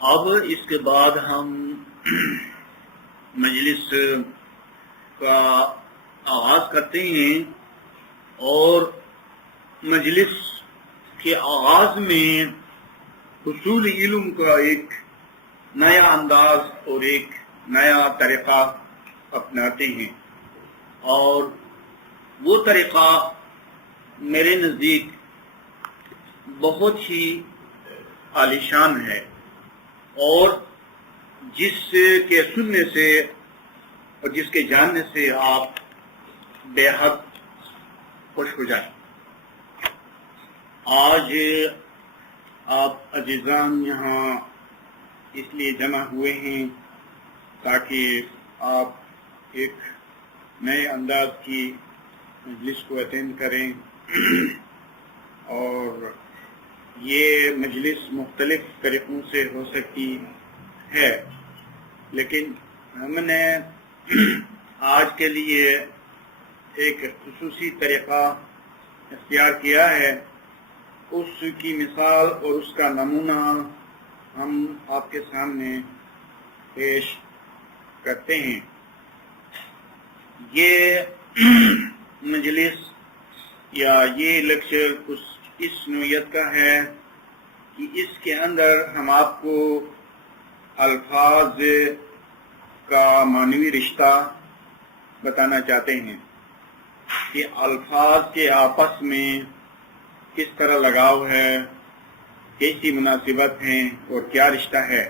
اب اس کے بعد ہم مجلس کا آغاز کرتے ہیں، اور مجلس کے آغاز میں حصول علم کا ایک نیا انداز اور ایک نیا طریقہ اپناتے ہیں، اور وہ طریقہ میرے نزدیک بہت ہی عالیشان ہے، اور جس کے سننے سے اور جس کے جاننے سے آپ بے حد خوش ہو جائیں۔ آج آپ عزیزان یہاں اس لیے جمع ہوئے ہیں تاکہ آپ ایک نئے انداز کی مجلس کو اٹینڈ کریں، اور یہ مجلس مختلف طریقوں سے ہو سکتی ہے، لیکن ہم نے آج کے لیے ایک خصوصی طریقہ اختیار کیا ہے۔ اس کی مثال اور اس کا نمونہ ہم آپ کے سامنے پیش کرتے ہیں۔ یہ مجلس یا یہ لیکچر کچھ اس نوعیت کا ہے کہ اس کے اندر ہم آپ کو الفاظ کا معنوی رشتہ بتانا چاہتے ہیں کہ الفاظ کے آپس میں کس طرح لگاؤ ہے، کیسی مناسبت ہیں اور کیا رشتہ ہے۔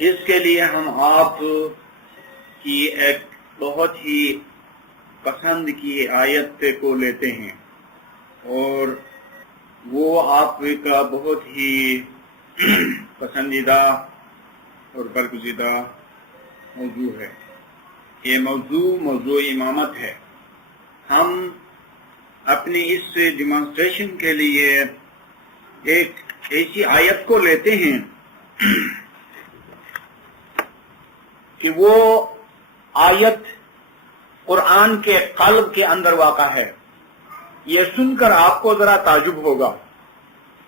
اس کے لیے ہم آپ کی ایک بہت ہی پسند کی آیت کو لیتے ہیں، اور وہ آپ کا بہت ہی پسندیدہ اور برگزیدہ موضوع ہے۔ یہ موضوع امامت ہے۔ ہم اپنی اس ڈیمانسٹریشن کے لیے ایک ایسی آیت کو لیتے ہیں کہ وہ آیت قرآن کے قلب کے اندر واقع ہے۔ یہ سن کر آپ کو ذرا تعجب ہوگا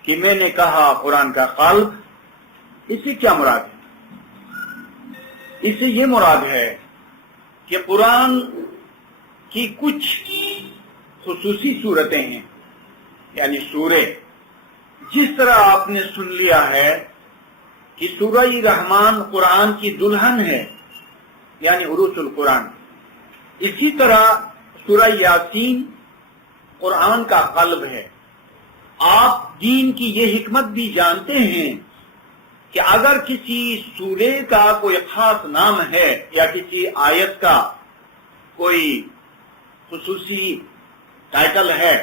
کہ میں نے کہا قرآن کا قلب، اس سے کیا مراد ہے؟ اس سے یہ مراد ہے کہ قرآن کی کچھ خصوصی صورتیں ہیں، یعنی سورے، جس طرح آپ نے سن لیا ہے کہ سورہ رحمان قرآن کی دلہن ہے، یعنی عروس القرآن، اسی طرح سورہ یاسین قرآن کا قلب ہے۔ آپ دین کی یہ حکمت بھی جانتے ہیں کہ اگر کسی سورے کا کوئی خاص نام ہے یا کسی آیت کا کوئی خصوصی ٹائٹل ہے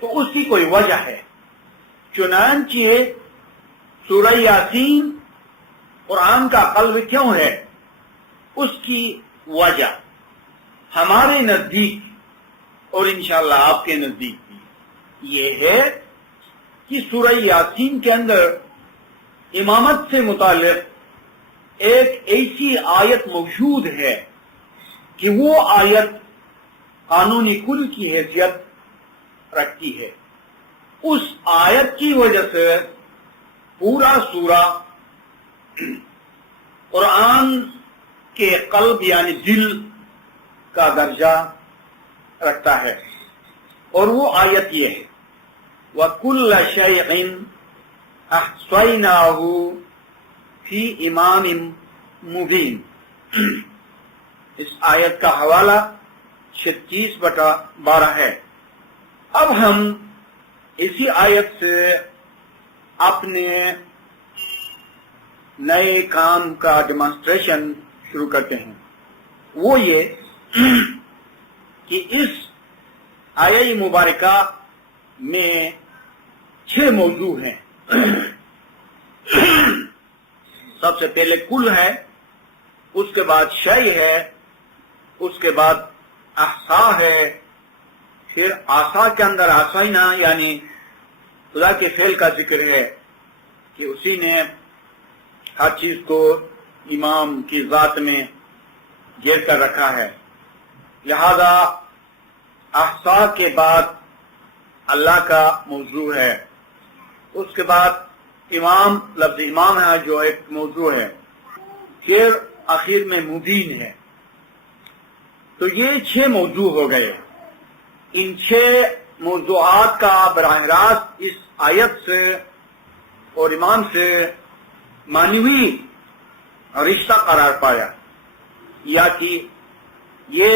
تو اس کی کوئی وجہ ہے۔ چنانچہ سورہ یاسین قرآن کا قلب کیوں ہے؟ اس کی وجہ ہمارے نزدیک اور انشاءاللہ آپ کے نزدیک بھی یہ ہے کہ سورہ یاسین کے اندر امامت سے متعلق ایک ایسی آیت موجود ہے کہ وہ آیت قانونی کل کی حیثیت رکھتی ہے۔ اس آیت کی وجہ سے پورا سورہ قرآن کے قلب یعنی دل کا درجہ رکھتا ہے، اور وہ آیت یہ ہے وَكُلَّ شَيْءٍ أَحْصَيْنَاهُ فِي إِمَامٍ مُبِينٍ۔ اس آیت کا حوالہ 36/12 ہے۔ اب ہم اسی آیت سے اپنے نئے کام کا ڈیمانسٹریشن شروع کرتے ہیں۔ وہ یہ کہ اس آیہ مبارکہ میں 6 موضوع ہیں۔ سب سے پہلے کل ہے، اس کے بعد شیء ہے، اس کے بعد احصا ہے، پھر آسا کے اندر آسائنا یعنی خدا کے فعل کا ذکر ہے کہ اسی نے ہر چیز کو امام کی ذات میں گھیر کر رکھا ہے، لہذا احصا کے بعد اللہ کا موضوع ہے۔ اس کے بعد امام لفظ امام ہے جو ایک موضوع ہے، پھر آخر میں مبین ہے. تو یہ 6 موضوع ہو گئے. ان 6 موضوعات کا براہ راست اس آیت سے اور امام سے معنوی رشتہ قرار پایا، یا کہ یہ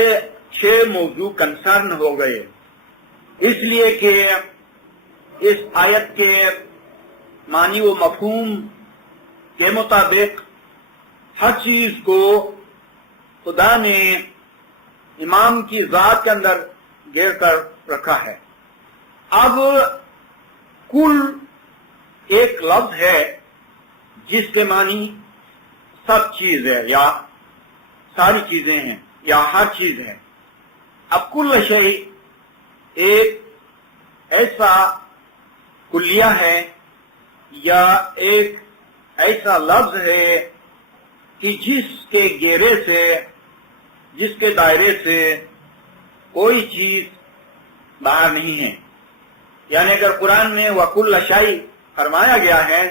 6 موضوع کنسرن ہو گئے، اس لیے کہ اس آیت کے معنی و مفہوم کے مطابق ہر چیز کو خدا نے امام کی ذات کے اندر گھیر کر رکھا ہے. اب کل ایک لفظ ہے جس کے معنی سب چیز ہے، یا ساری چیزیں ہیں، یا ہر چیز ہے. اب کل شیء ایک ایسا کلیہ ہے یا ایک ایسا لفظ ہے کہ جس کے گھیرے سے، جس کے دائرے سے کوئی چیز باہر نہیں ہے. یعنی اگر قرآن میں وَكُلَّ شَيْءٍ فرمایا گیا ہے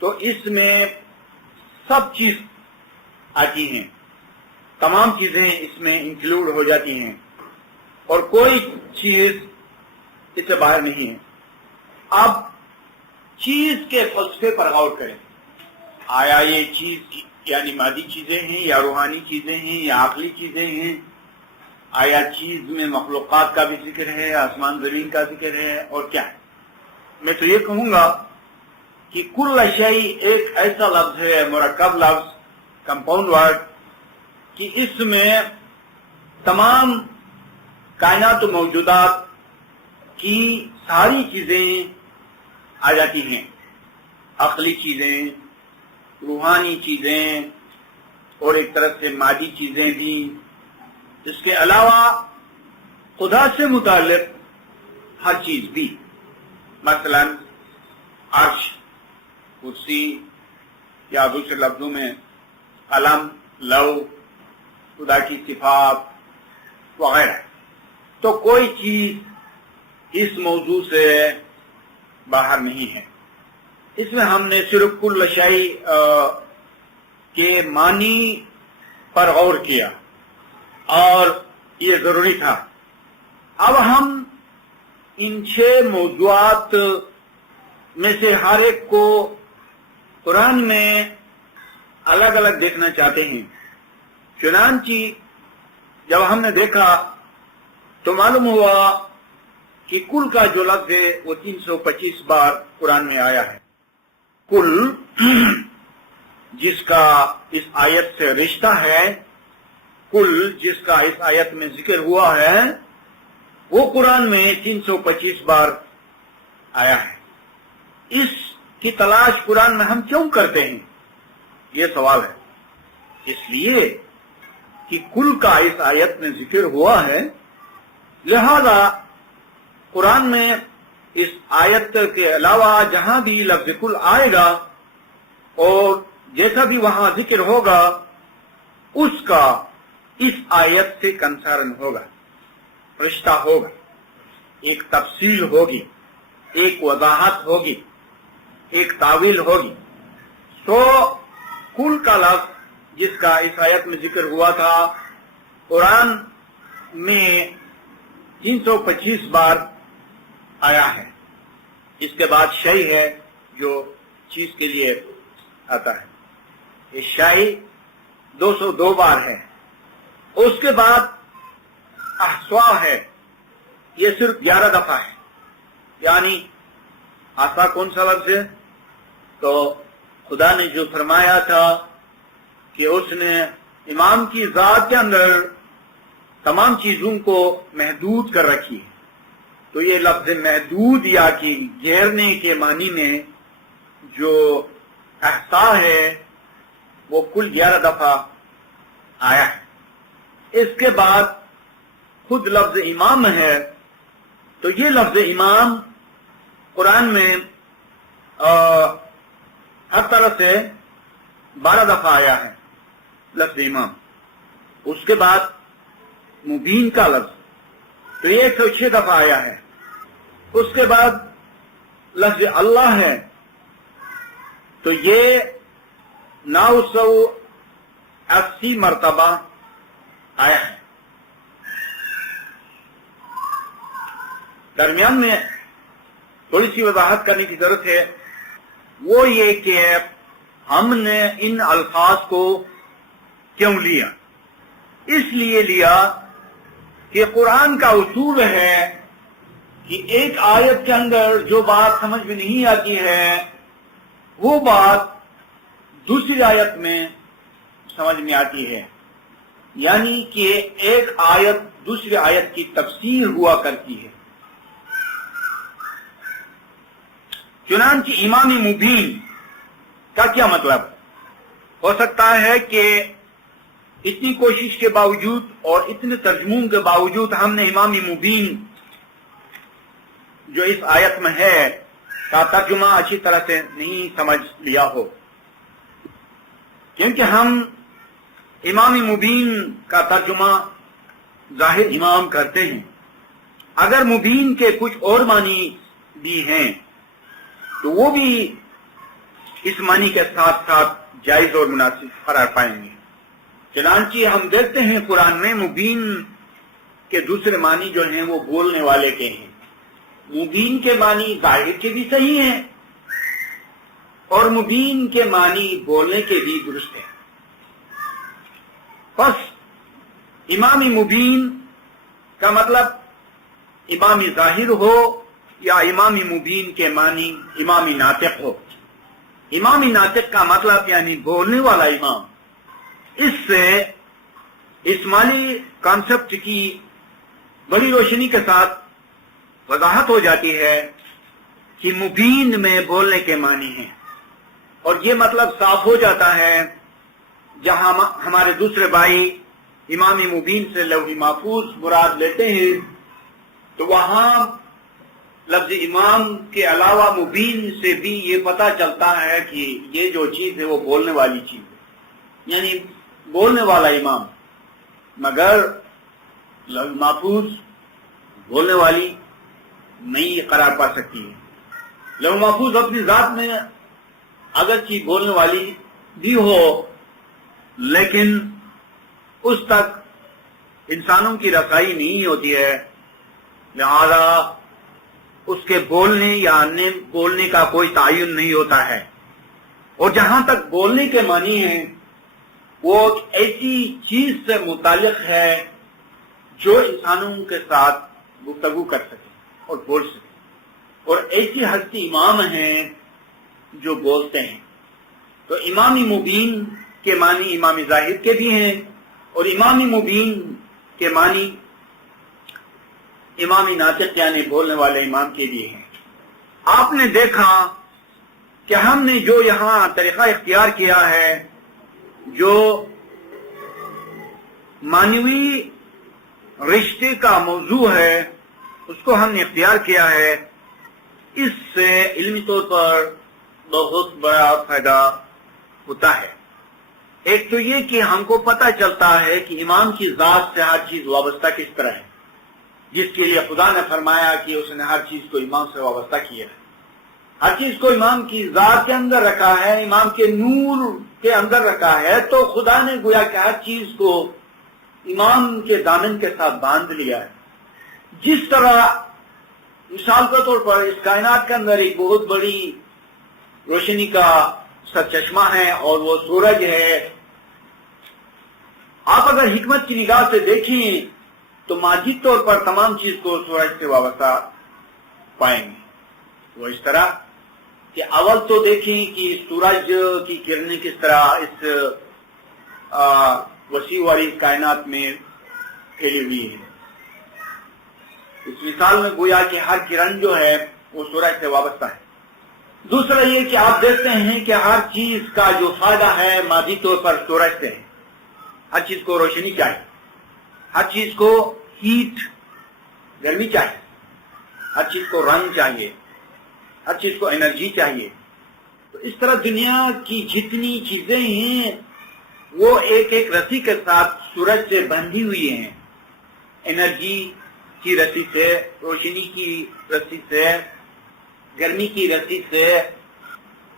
تو اس میں سب چیز آتی ہیں، تمام چیزیں اس میں انکلوڈ ہو جاتی ہیں، اور کوئی چیز اس سے باہر نہیں ہے. اب چیز کے فلسفے پر غور کریں. آیا یہ چیز یعنی مادی چیزیں ہیں، یا روحانی چیزیں ہیں، یا عقلی چیزیں ہیں؟ آیا چیز میں مخلوقات کا بھی ذکر ہے، آسمان زمین کا ذکر ہے، اور کیا ہے؟ میں تو یہ کہوں گا کہ کل شیء ایک ایسا لفظ ہے، مرکب لفظ، کمپاؤنڈ ورڈ، کہ اس میں تمام کائنات و موجودات کی ساری چیزیں آ جاتی ہیں، عقلی چیزیں، روحانی چیزیں، اور ایک طرف سے مادی چیزیں بھی. اس کے علاوہ خدا سے متعلق ہر چیز بھی، مثلا عرش، کرسی، یا دوسرے لفظوں میں قلم، لوح، خدا کی صفات وغیرہ. تو کوئی چیز اس موضوع سے باہر نہیں ہے. اس میں ہم نے صرف کل شیء کے معنی پر غور کیا، اور یہ ضروری تھا. اب ہم ان 6 موضوعات میں سے ہر ایک کو قرآن میں الگ الگ دیکھنا چاہتے ہیں. چنانچہ جب ہم نے دیکھا تو معلوم ہوا کہ کل کا جو لفظ ہے وہ 325 بار قرآن میں آیا ہے. کل جس کا اس آیت سے رشتہ ہے، کل جس کا اس آیت میں ذکر ہوا ہے، وہ قرآن میں 325 بار آیا ہے. اس کی تلاش قرآن میں ہم کیوں کرتے ہیں؟ یہ سوال ہے. اس لیے کہ کل کا اس آیت میں ذکر ہوا ہے، لہذا قرآن میں اس آیت کے علاوہ جہاں بھی لفظ کل آئے گا اور جیسا بھی وہاں ذکر ہوگا، اس کا اس آیت سے کنسرن ہوگا، رشتہ ہوگا، ایک تفصیل ہوگی، ایک وضاحت ہوگی، ایک تعویل ہوگی. تو کل کا لفظ جس کا اس آیت میں ذکر ہوا تھا، قرآن میں 325 بار آیا ہے. اس کے بعد شیء ہے جو چیز کے لیے آتا ہے. یہ شیء 202 بار ہے. اس کے بعد احصا ہے، یہ صرف 11 دفعہ ہے. یعنی احصا کون سا لفظ ہے؟ تو خدا نے جو فرمایا تھا کہ اس نے امام کی ذات کے اندر تمام چیزوں کو محدود کر رکھی ہے. تو یہ لفظ محدود یا کہ گھیرنے کے معنی میں جو احصا ہے وہ کل 11 دفعہ آیا ہے. اس کے بعد خود لفظ امام ہے. تو یہ لفظ امام قرآن میں ہر طرح سے 12 دفعہ آیا ہے لفظ امام. اس کے بعد مبین کا لفظ تو یہ 106 دفعہ آیا ہے. اس کے بعد لفظ اللہ ہے تو یہ 980 مرتبہ آیا ہے۔ درمیان میں تھوڑی سی وضاحت کرنے کی ضرورت ہے، وہ یہ کہ ہم نے ان الفاظ کو کیوں لیا؟ اس لیے لیا کہ قرآن کا اصول ہے کہ ایک آیت کے اندر جو بات سمجھ میں نہیں آتی ہے وہ بات دوسری آیت میں سمجھ میں آتی ہے، یعنی کہ ایک آیت دوسری آیت کی تفسیر ہوا کرتی ہے۔ چنانچہ امام مبین کا کیا مطلب؟ ہو سکتا ہے کہ اتنی کوشش کے باوجود اور اتنے ترجموں کے باوجود ہم نے امام مبین جو اس آیت میں ہے کا ترجمہ اچھی طرح سے نہیں سمجھ لیا ہو، کیونکہ ہم امام مبین کا ترجمہ ظاہر امام کرتے ہیں۔ اگر مبین کے کچھ اور معنی بھی ہیں تو وہ بھی اس معنی کے ساتھ ساتھ جائز اور مناسب قرار پائیں گے۔ چنانچہ ہم دیکھتے ہیں قرآن میں مبین کے دوسرے معنی جو ہیں وہ بولنے والے کے ہیں۔ مبین کے معنی ظاہر کے بھی صحیح ہیں اور مبین کے معنی بولنے کے بھی درست ہیں۔ بس امام مبین کا مطلب امام ظاہر ہو یا امام مبین کے معنی امام ناطق ہو۔ امام ناطق کا مطلب یعنی بولنے والا امام۔ اس سے اسماعیلی کانسیپٹ کی بڑی روشنی کے ساتھ وضاحت ہو جاتی ہے کہ مبین میں بولنے کے معنی ہیں، اور یہ مطلب صاف ہو جاتا ہے جہاں ہمارے دوسرے بھائی امام مبین سے لوح محفوظ مراد لیتے ہیں تو وہاں لفظ امام کے علاوہ مبین سے بھی یہ پتہ چلتا ہے کہ یہ جو چیز ہے وہ بولنے والی چیز ہے، یعنی بولنے والا امام، مگر لوح محفوظ بولنے والی نہیں قرار پا سکتی ہے۔ لوح محفوظ اپنی ذات میں اگرچہ بولنے والی بھی ہو لیکن اس تک انسانوں کی رسائی نہیں ہوتی ہے، لہذا اس کے بولنے یا نہ بولنے کا کوئی تعین نہیں ہوتا ہے۔ اور جہاں تک بولنے کے معنی ہیں وہ ایسی چیز سے متعلق ہے جو انسانوں کے ساتھ گفتگو کر سکے اور بول سکے، اور ایسی ہستی امام ہیں جو بولتے ہیں۔ تو امام مبین کے معنی امام ظاہر کے بھی ہیں اور امام مبین کے معنی امام ناطق یعنی بولنے والے امام کے لیے ہیں۔ آپ نے دیکھا کہ ہم نے جو یہاں طریقہ اختیار کیا ہے، جو معنوی رشتے کا موضوع ہے اس کو ہم نے اختیار کیا ہے، اس سے علمی طور پر بہت بڑا فائدہ ہوتا ہے۔ ایک تو یہ کہ ہم کو پتہ چلتا ہے کہ امام کی ذات سے ہر چیز وابستہ کس طرح ہے، جس کے لیے خدا نے فرمایا کہ اس نے ہر چیز کو امام سے وابستہ کیا ہے، ہر چیز کو امام کی ذات کے اندر رکھا ہے، امام کے نور کے اندر رکھا ہے، تو خدا نے گویا کہ ہر چیز کو امام کے دامن کے ساتھ باندھ لیا ہے۔ جس طرح مثال کے طور پر اس کائنات کے اندر ایک بہت بڑی روشنی کا سرچشمہ ہے اور وہ سورج ہے، آپ اگر حکمت کی نگاہ سے دیکھیں تو مادی طور پر تمام چیز کو سورج سے وابستہ پائیں گے۔ وہ اس طرح کہ اول تو دیکھیں کہ سورج کی کرنیں کس طرح اس وسیع والی کائنات میں پھیلی ہوئی ہے۔ اس مثال میں گویا کہ ہر کرن جو ہے وہ سورج سے وابستہ ہے۔ دوسرا یہ کہ آپ دیکھتے ہیں کہ ہر چیز کا جو فائدہ ہے مادی طور پر سورج سے ہے۔ ہر چیز کو روشنی چاہیے، ہر چیز کو ہیٹ گرمی چاہیے، ہر چیز کو رنگ چاہیے، ہر چیز کو انرجی چاہیے۔ تو اس طرح دنیا کی جتنی چیزیں ہیں وہ ایک ایک رسی کے ساتھ سورج سے بندھی ہوئی ہیں، انرجی کی رسی سے، روشنی کی رسی سے، گرمی کی رسی سے،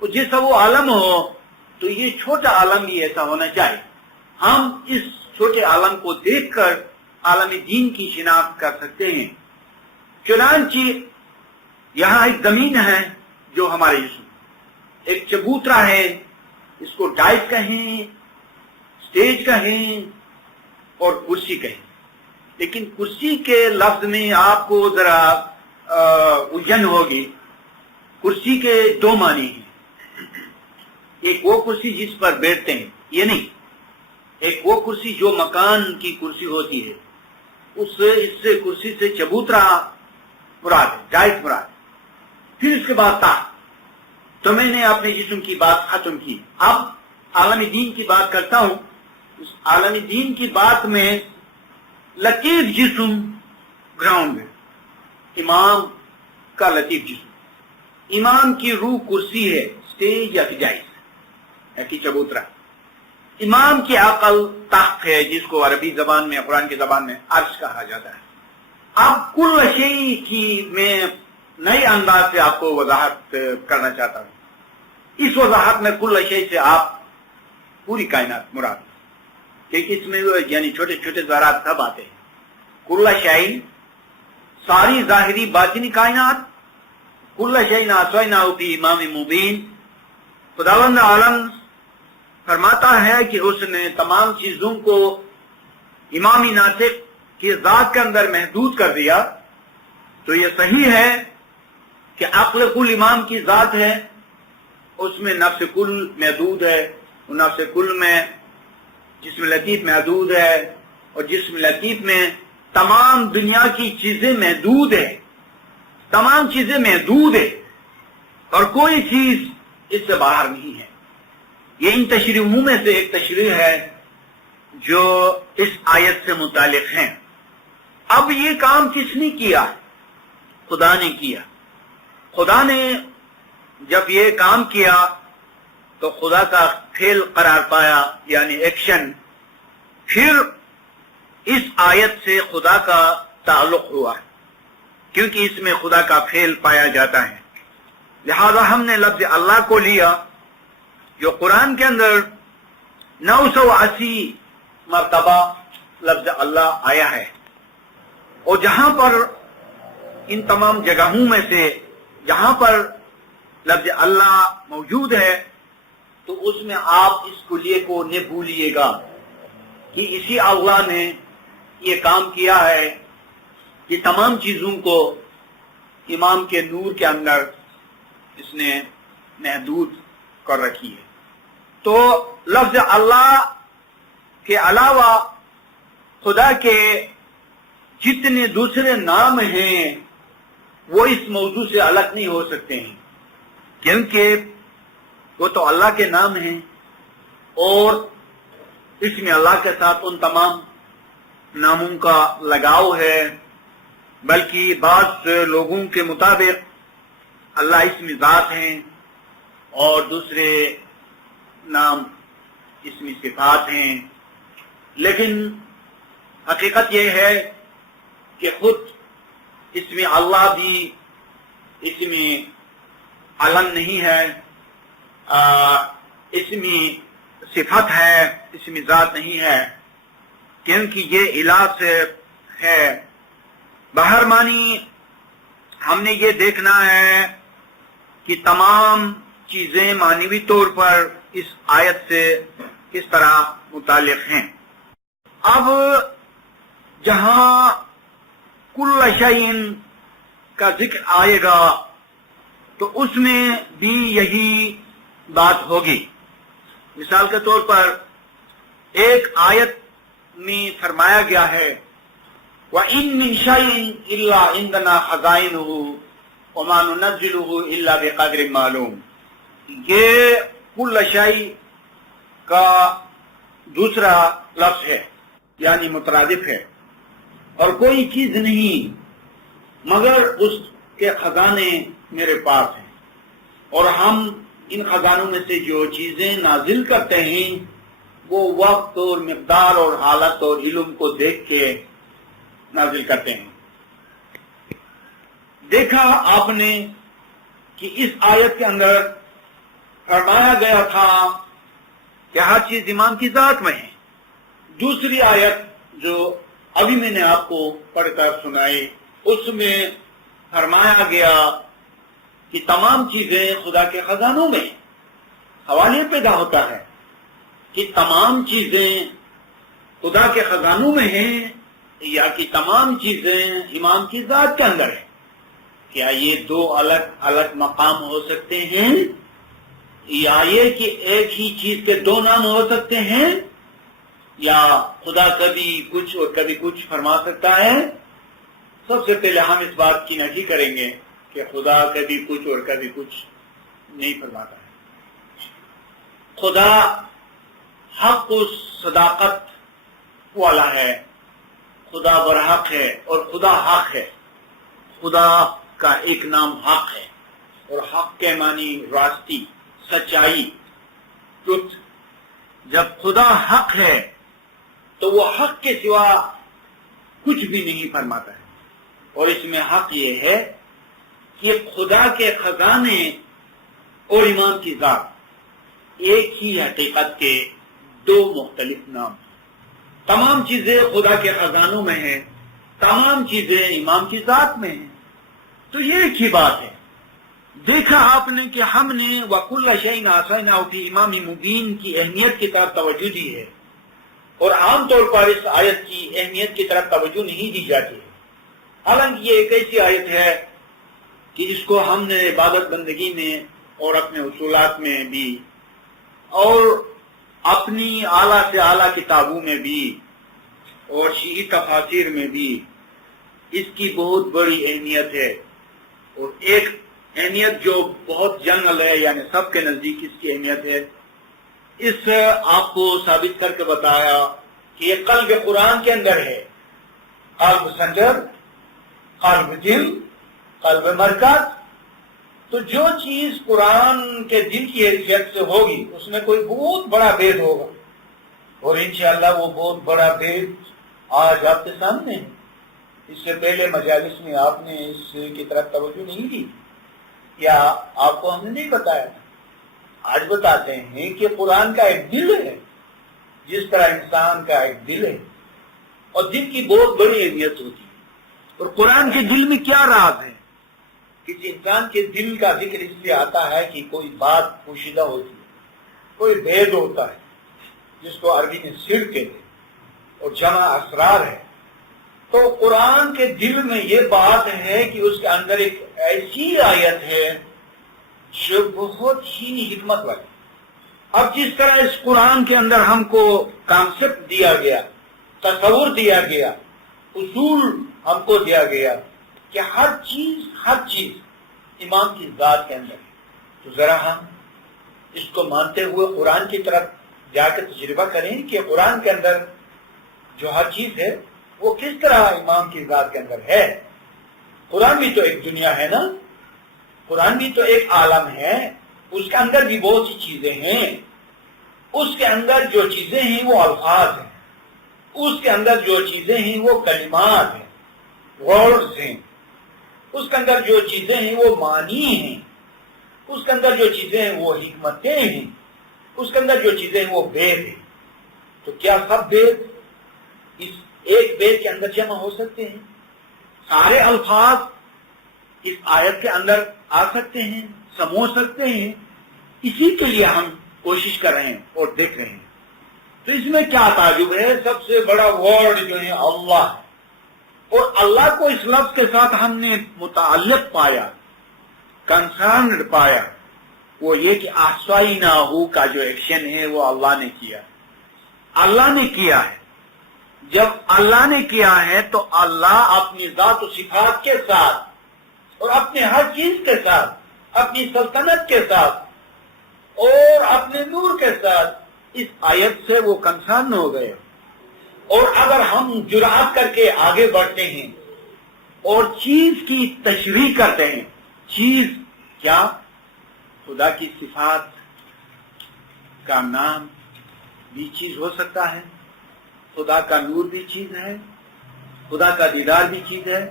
اور جیسا وہ عالم ہو تو یہ چھوٹا عالم بھی ایسا ہونا چاہیے. ہم اس چھوٹے عالم کو دیکھ کر عالم دین کی شناخت کر سکتے ہیں. چنانچہ یہاں ایک زمین ہے جو ہمارے جسم، ایک چبوترا ہے، اس کو ڈائٹ کہیں، سٹیج کہیں اور کرسی کہیں. لیکن کرسی کے لفظ میں آپ کو ذرا الجھن ہوگی. کرسی کے دو معنی ہیں. ایک وہ کرسی جس پر بیٹھتے ہیں، یہ نہیں. ایک وہ کرسی جو مکان کی کرسی ہوتی ہے، اس سے کرسی سے چبوترا مراد ہے، ڈائٹ مراد. پھر اس کے بعد تخت. تو میں نے اپنے جسم کی بات ختم کی. اب عالم دین کی بات کرتا ہوں. اس عالم دین کی بات میں لطیف جسم گراؤنڈ ہے، امام کا لطیف جسم. امام کی روح کرسی ہے، سٹیج یا فجائز یا کی چبوترا. امام کی عقل تخت ہے، جس کو عربی زبان میں، قرآن کی زبان میں عرش کہا جاتا ہے. اب کل شیء کی میں نئے انداز سے آپ کو وضاحت کرنا چاہتا ہوں. اس وضاحت میں کل شیء سے آپ پوری کائنات مراد، کیونکہ اس میں یعنی چھوٹے چھوٹے ذرات سب آتے ہیں. کل شیء ساری ظاہری باطنی کائنات، کل شیء احصیناہ فی امام مبین. خداوند عالم فرماتا ہے کہ اس نے تمام چیزوں کو امام ناطق کی ذات کے اندر محدود کر دیا. تو یہ صحیح ہے کہ عقل کل امام کی ذات ہے، اس میں نفس کل محدود ہے، نفس کل میں جسم لطیف محدود ہے، اور جسم لطیف میں تمام دنیا کی چیزیں محدود ہے. تمام چیزیں محدود ہے اور کوئی چیز اس سے باہر نہیں ہے. یہ ان تشریحوں میں سے ایک تشریح ہے جو اس آیت سے متعلق ہیں. اب یہ کام کس نے کیا؟ خدا نے کیا. خدا نے جب یہ کام کیا تو خدا کا فعل قرار پایا، یعنی ایکشن. پھر اس آیت سے خدا کا تعلق ہوا کیونکہ اس میں خدا کا فعل پایا جاتا ہے. لہذا ہم نے لفظ اللہ کو لیا جو قرآن کے اندر 980 مرتبہ لفظ اللہ آیا ہے. اور جہاں پر ان تمام جگہوں میں سے جہاں پر لفظ اللہ موجود ہے تو اس میں آپ اس کلیے کو نہ بھولیے گا کہ اسی اللہ نے یہ کام کیا ہے کہ تمام چیزوں کو امام کے نور کے اندر اس نے محدود کر رکھی ہے. تو لفظ اللہ کے علاوہ خدا کے جتنے دوسرے نام ہیں وہ اس موضوع سے الگ نہیں ہو سکتے ہیں، کیونکہ وہ تو اللہ کے نام ہیں اور اس میں اللہ کے ساتھ ان تمام ناموں کا لگاؤ ہے. بلکہ بعض لوگوں کے مطابق اللہ اسم ذات ہیں اور دوسرے نام اسم صفات ہیں. لیکن حقیقت یہ ہے کہ خود اسم اللہ بھی اسم علم نہیں ہے، اسم صفت ہے، اسم ذات نہیں ہے، کیونکہ یہ الہ سے ہے. باہر معنی ہم نے یہ دیکھنا ہے کہ تمام چیزیں معنوی طور پر اس آیت سے کس طرح متعلق ہیں. اب جہاں کل شیء کا ذکر آئے گا تو اس میں بھی یہی بات ہوگی. مثال کے طور پر ایک آیت میں فرمایا گیا ہے وَإِن مِّن شَيْءٍ إِلَّا عِندَنَا خَزَائِنُهُ وَمَا نُنَزِّلُهُ إِلَّا بِقَدْرٍ مَّعْلُومٍ. یہ کل شیء کا دوسرا لفظ ہے، یعنی مترادف ہے. اور کوئی چیز نہیں مگر اس کے خزانے میرے پاس ہیں، اور ہم ان خزانوں میں سے جو چیزیں نازل کرتے ہیں وہ وقت اور مقدار اور حالت اور علم کو دیکھ کے نازل کرتے ہیں. دیکھا آپ نے کہ اس آیت کے اندر فرمایا گیا تھا کہ ہر چیز امام کی ذات میں ہے۔ دوسری آیت جو ابھی میں نے آپ کو پڑھ کر سنائی، اس میں فرمایا گیا کہ تمام چیزیں خدا کے خزانوں میں۔ سوال یہ پیدا ہوتا ہے کہ تمام چیزیں خدا کے خزانوں میں ہیں یا کہ تمام چیزیں امام کی ذات کے اندر ہیں؟ کیا یہ دو الگ الگ مقام ہو سکتے ہیں، یا یہ کہ ایک ہی چیز کے دو نام ہو سکتے ہیں، یا خدا کبھی کچھ اور کبھی کچھ فرما سکتا ہے؟ سب سے پہلے ہم اس بات کی نفی کریں گے کہ خدا کبھی کچھ اور کبھی کچھ نہیں فرماتا ہے۔ خدا حق و صداقت والا ہے، خدا برحق ہے اور خدا حق ہے۔ خدا کا ایک نام حق ہے، اور حق کے معنی راستی، سچائی، ٹروتھ۔ جب خدا حق ہے تو وہ حق کے سوا کچھ بھی نہیں فرماتا ہے، اور اس میں حق یہ ہے کہ خدا کے خزانے اور امام کی ذات ایک ہی حقیقت کے دو مختلف نام ہیں۔ تمام چیزیں خدا کے خزانوں میں ہیں، تمام چیزیں امام کی ذات میں ہیں، تو یہ ایک ہی بات ہے۔ دیکھا آپ نے کہ ہم نے وَكُلَّ شَيْءٍ أَحْصَيْنَاهُ فِي إِمَامٍ مُبِينٍ کی اہمیت کی طرف توجہ دی ہے، اور عام طور پر اس آیت کی اہمیت کی طرف توجہ نہیں دی جاتی ہے۔ حالانکہ یہ ایک ایسی آیت ہے کہ اس کو ہم نے عبادت بندگی میں اور اپنے اصولات میں بھی اور اپنی اعلیٰ سے اعلیٰ کتابوں میں بھی اور شیعی تفاسیر میں بھی اس کی بہت بڑی اہمیت ہے، اور ایک اہمیت جو بہت جنرل ہے، یعنی سب کے نزدیک اس کی اہمیت ہے۔ اس آپ کو ثابت کر کے بتایا کہ یہ قلب قرآن کے اندر ہے، قلب سنجر، قلب دل، قلب مرکز۔ تو جو چیز قرآن کے دل کی حیثیت سے ہوگی اس میں کوئی بہت بڑا بھید ہوگا، اور انشاءاللہ وہ بہت بڑا بھید آج آپ کے سامنے ہے۔ اس سے پہلے مجالس میں آپ نے اس کی طرف توجہ نہیں دی، یا آپ کو ہم نے نہیں بتایا۔ آج بتاتے ہیں کہ قرآن کا ایک دل ہے، جس طرح انسان کا ایک دل ہے، اور دل کی بہت بڑی اہمیت ہوتی ہے۔ اور قرآن کے دل میں کیا راز ہے؟ کسی انسان کے دل کا ذکر اس لیے آتا ہے کہ کوئی بات پوشیدہ ہوتی ہے، کوئی بھید ہوتا ہے، جس کو عربی میں سر کہتے ہیں، اور جمع اسرار ہے۔ تو قرآن کے دل میں یہ بات ہے کہ اس کے اندر ایک ایسی آیت ہے جو بہت ہی حکمت والی۔ اب جس طرح اس قرآن کے اندر ہم کو کانسیپٹ دیا گیا، تصور دیا گیا، اصول ہم کو دیا گیا کہ ہر چیز امام کی ذات کے اندر ہے، تو ذرا ہم اس کو مانتے ہوئے قرآن کی طرف جا کے تجربہ کریں کہ قرآن کے اندر جو ہر چیز ہے وہ کس طرح امام کی ذات کے اندر ہے۔ قرآن بھی تو ایک دنیا ہے نا، قرآن بھی تو ایک عالم ہے، اس کے اندر بھی بہت سی چیزیں ہیں۔ اس کے اندر جو چیزیں ہیں وہ الفاظ ہیں، اس کے اندر جو چیزیں ہیں وہ کلمات ہیں، ورڈز ہیں، اس کے اندر جو چیزیں ہیں وہ معنی ہیں، اس کے اندر جو چیزیں ہیں وہ حکمتیں ہیں، اس کے اندر جو چیزیں ہیں وہ بید ہیں۔ تو کیا سب بید اس ایک بید کے اندر جمع ہو سکتے ہیں؟ سارے الفاظ اس آیت کے اندر آ سکتے ہیں، سمو سکتے ہیں؟ اسی کے لیے ہم کوشش کر رہے ہیں اور دیکھ رہے ہیں۔ تو اس میں کیا تعجب ہے؟ سب سے بڑا ورڈ جو ہے اللہ ہے، اور اللہ کو اس لفظ کے ساتھ ہم نے متعلق پایا، کنسرنڈ پایا، وہ یہ کہ احصیناہ کا جو ایکشن ہے وہ اللہ نے کیا، اللہ نے کیا ہے۔ جب اللہ نے کیا ہے تو اللہ اپنی ذات و صفات کے ساتھ اور اپنے ہر چیز کے ساتھ، اپنی سلطنت کے ساتھ اور اپنے نور کے ساتھ اس آیت سے وہ کنسرن ہو گئے۔ اور اگر ہم جرأت کر کے آگے بڑھتے ہیں اور چیز کی تشریح کرتے ہیں، چیز کیا؟ خدا کی صفات کا نام بھی چیز ہو سکتا ہے، خدا کا نور بھی چیز ہے، خدا کا دیدار بھی چیز ہے،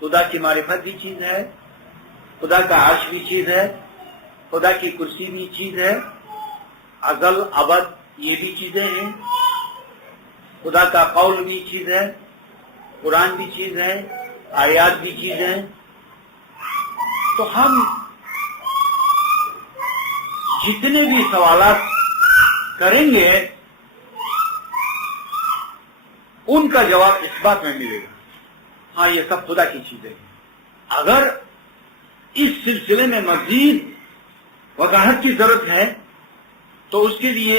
خدا کی معرفت بھی چیز ہے، خدا کا عرش بھی چیز ہے، خدا کی کرسی بھی چیز ہے، ازل ابد یہ بھی چیزیں ہیں، خدا کا قول بھی چیز ہے، قرآن بھی چیز ہے، آیات بھی چیز ہے۔ تو ہم جتنے بھی سوالات کریں گے ان کا جواب اس بات میں ملے گا، ہاں یہ سب خدا کی چیزیں ہیں۔ اگر اس سلسلے میں مزید وضاحت کی ضرورت ہے تو اس کے لیے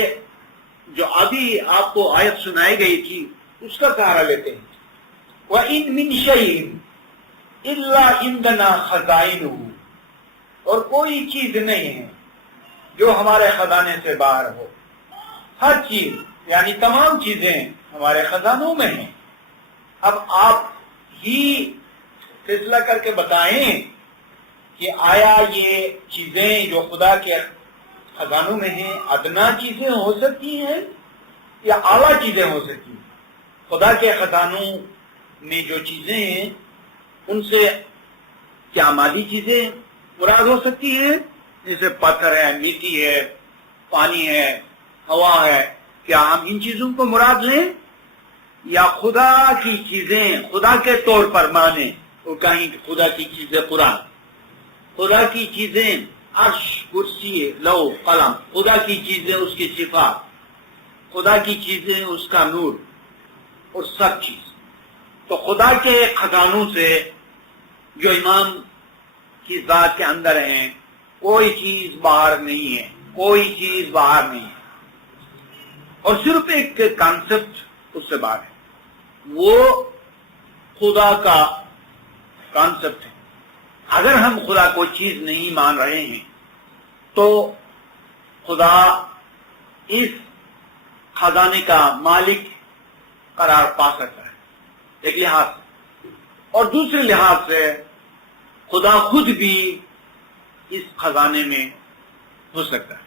جو ابھی آپ کو آیت سنائی گئی تھی اس کا سہارا لیتے ہیں۔ وَإِن مِّن شَيْءٍ إِلَّا عِندَنَا خَزَائِنُهُ، اور کوئی چیز نہیں ہے جو ہمارے خزانے سے باہر ہو، ہر چیز یعنی تمام چیزیں ہمارے خزانوں میں ہیں۔ اب آپ ہی فیصلہ کر کے بتائیں کہ آیا یہ چیزیں جو خدا کے خزانوں میں ہیں ادنا چیزیں ہو سکتی ہیں یا اعلیٰ چیزیں ہو سکتی ہیں؟ خدا کے خزانوں میں جو چیزیں ہیں ان سے کیا مادی چیزیں مراد ہو سکتی ہیں، جیسے پتھر ہے، مٹی ہے، پانی ہے، ہوا ہے؟ کیا ہم ان چیزوں کو مراد لیں یا خدا کی چیزیں خدا کے طور پر مانیں؟ اور کہیں خدا کی چیزیں قرآن، خدا کی چیزیں عرش، کرسی، لوح، قلم، خدا کی چیزیں اس کی صفات، خدا کی چیزیں اس کا نور اور سب چیز۔ تو خدا کے خزانوں سے جو امام کی ذات کے اندر ہیں کوئی چیز باہر نہیں ہے، کوئی چیز باہر نہیں ہے، اور صرف ایک کانسیپٹ اس سے باہر ہے، وہ خدا کا کانسیپٹ ہے۔ اگر ہم خدا کوئی چیز نہیں مان رہے ہیں تو خدا اس خزانے کا مالک قرار پا سکتا ہے ایک لحاظ سے، اور دوسرے لحاظ سے خدا خود بھی اس خزانے میں ہو سکتا ہے۔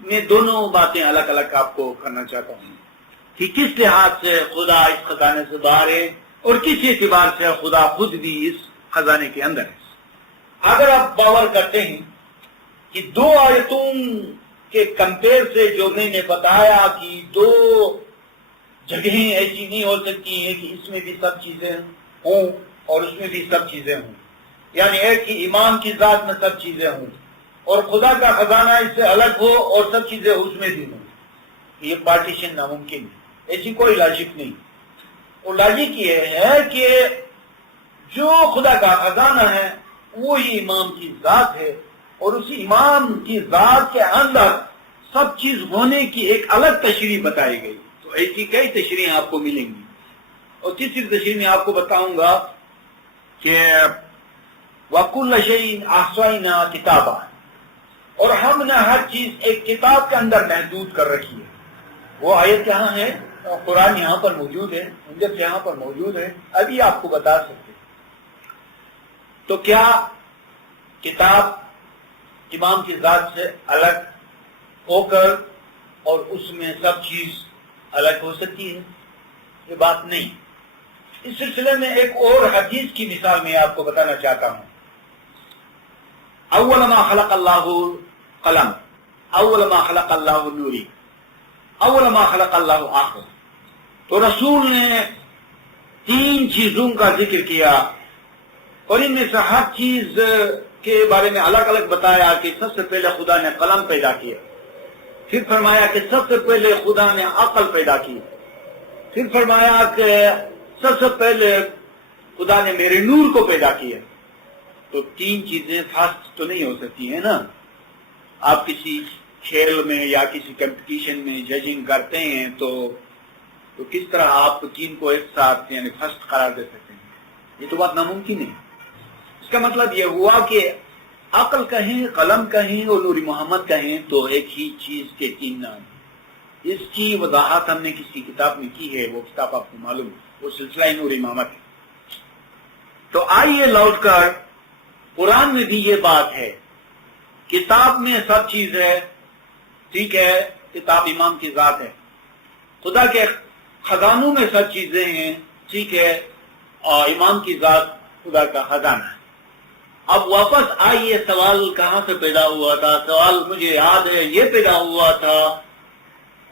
میں دونوں باتیں الگ الگ آپ کو کرنا چاہتا ہوں کہ کس لحاظ سے خدا اس خزانے سے باہر ہے اور کس اعتبار سے خدا خود بھی اس خزانے کے اندر ہے۔ اگر آپ باور کرتے ہیں کہ دو آیتوں کے کمپیر سے جو میں نے بتایا کہ دو جگہیں ایسی نہیں ہو سکتی ہیں کہ اس میں بھی سب چیزیں ہوں اور اس میں بھی سب چیزیں ہوں، یعنی ایک ہی امام کی ذات میں سب چیزیں ہوں اور خدا کا خزانہ اس سے الگ ہو اور سب چیزیں اس میں بھی ہوں، یہ پارٹیشن ناممکن ہے، ایسی کوئی لاجک نہیں۔ اور لاجک یہ ہے کہ جو خدا کا خزانہ ہے وہی امام کی ذات ہے، اور اسی امام کی ذات کے اندر سب چیز ہونے کی ایک الگ تشریح بتائی گئی۔ تو ایسی کئی تشریحیں آپ کو ملیں گی، اور تیسری تشریح میں آپ کو بتاؤں گا کہ وَكُلَّ شَيْءٍ أَحْصَيْنَاهُ كِتَابًا، اور ہم نے ہر چیز ایک کتاب کے اندر محدود کر رکھی ہے۔ وہ آیت یہاں ہے، قرآن یہاں پر موجود ہے، انجیل یہاں پر موجود ہے، ابھی آپ کو بتا سکتے۔ تو کیا کتاب امام کی ذات سے الگ ہو کر اور اس میں سب چیز الگ ہو سکتی ہے؟ یہ بات نہیں۔ اس سلسلے میں ایک اور حدیث کی مثال میں آپ کو بتانا چاہتا ہوں۔ اول ما خلق اللہ قلم، اول ما خلق اللہ نوری، اول ما خلق اللہ آخر۔ تو رسول نے تین چیزوں کا ذکر کیا اور ان میں سے ہر چیز کے بارے میں الگ الگ بتایا کہ سب سے پہلے خدا نے قلم پیدا کیا، پھر فرمایا کہ سب سے پہلے خدا نے عقل پیدا کی، پھر فرمایا کہ سب سے پہلے خدا نے میرے نور کو پیدا کیا۔ تو تین چیزیں فاسٹ تو نہیں ہو سکتی ہیں نا۔ آپ کسی کھیل میں یا کسی کمپٹیشن میں ججنگ کرتے ہیں تو کس طرح آپ تین کو ایک ساتھ یعنی فرسٹ قرار دے سکتے ہیں؟ یہ تو بات ناممکن ہے۔ اس کا مطلب یہ ہوا کہ عقل کہیں، قلم کہیں اور نور محمد کہیں تو ایک ہی چیز کے تین نام۔ اس کی وضاحت ہم نے کسی کتاب میں کی ہے، وہ کتاب آپ کو معلوم ہے، وہ سلسلہ نور محمد ہے۔ تو آئیے لوٹ کر قرآن میں بھی یہ بات ہے، کتاب میں سب چیز ہے، ٹھیک ہے، کتاب امام کی ذات ہے، خدا کے خزانوں میں سب چیزیں ہیں، ٹھیک ہے، اور امام کی ذات خدا کا خزانہ ہے۔ اب واپس آئیے، سوال کہاں سے پیدا ہوا تھا؟ سوال مجھے یاد ہے یہ پیدا ہوا تھا،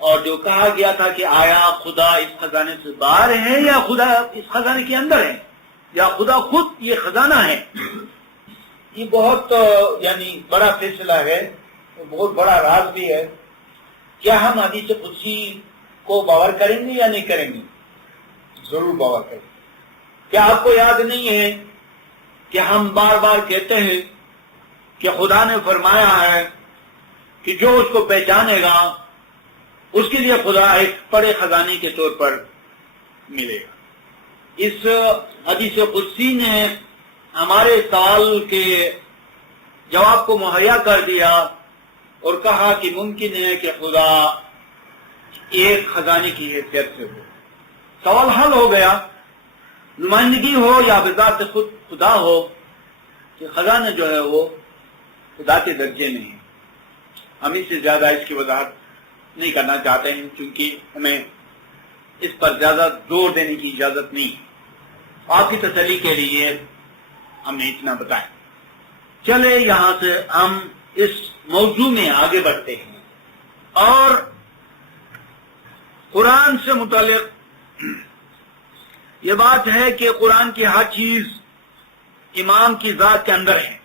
اور جو کہا گیا تھا کہ آیا خدا اس خزانے سے باہر ہے یا خدا اس خزانے کے اندر ہے یا خدا خود یہ خزانہ ہے؟ یہ بہت یعنی بڑا فیصلہ ہے، بہت بڑا راز بھی ہے۔ کیا ہم حدیث قدسی کو باور کریں گے یا نہیں کریں گے؟ ضرور باور کریں گے۔ کیا آپ کو یاد نہیں ہے کہ ہم بار بار کہتے ہیں کہ خدا نے فرمایا ہے کہ جو اس کو پہچانے گا اس کے لیے خدا ایک بڑے خزانے کے طور پر ملے گا۔ اس حدیث قدسی نے ہمارے سوال کے جواب کو مہیا کر دیا اور کہا کہ ممکن ہے کہ خدا ایک خزانے کی حیثیت سے ہو۔ سوال حل ہو گیا، نمائندگی ہو یا بذات خود خدا ہو، کہ خزانہ جو ہے وہ خدا کے درجے میں ہے۔ ہم اس سے زیادہ اس کی وضاحت نہیں کرنا چاہتے ہیں کیونکہ ہمیں اس پر زیادہ زور دینے کی اجازت نہیں ہے۔ آپ کی تسلی کے لیے ہم نے اتنا بتایا۔ چلے یہاں سے ہم اس موضوع میں آگے بڑھتے ہیں، اور قرآن سے متعلق یہ بات ہے کہ قرآن کی ہر چیز امام کی ذات کے اندر ہے۔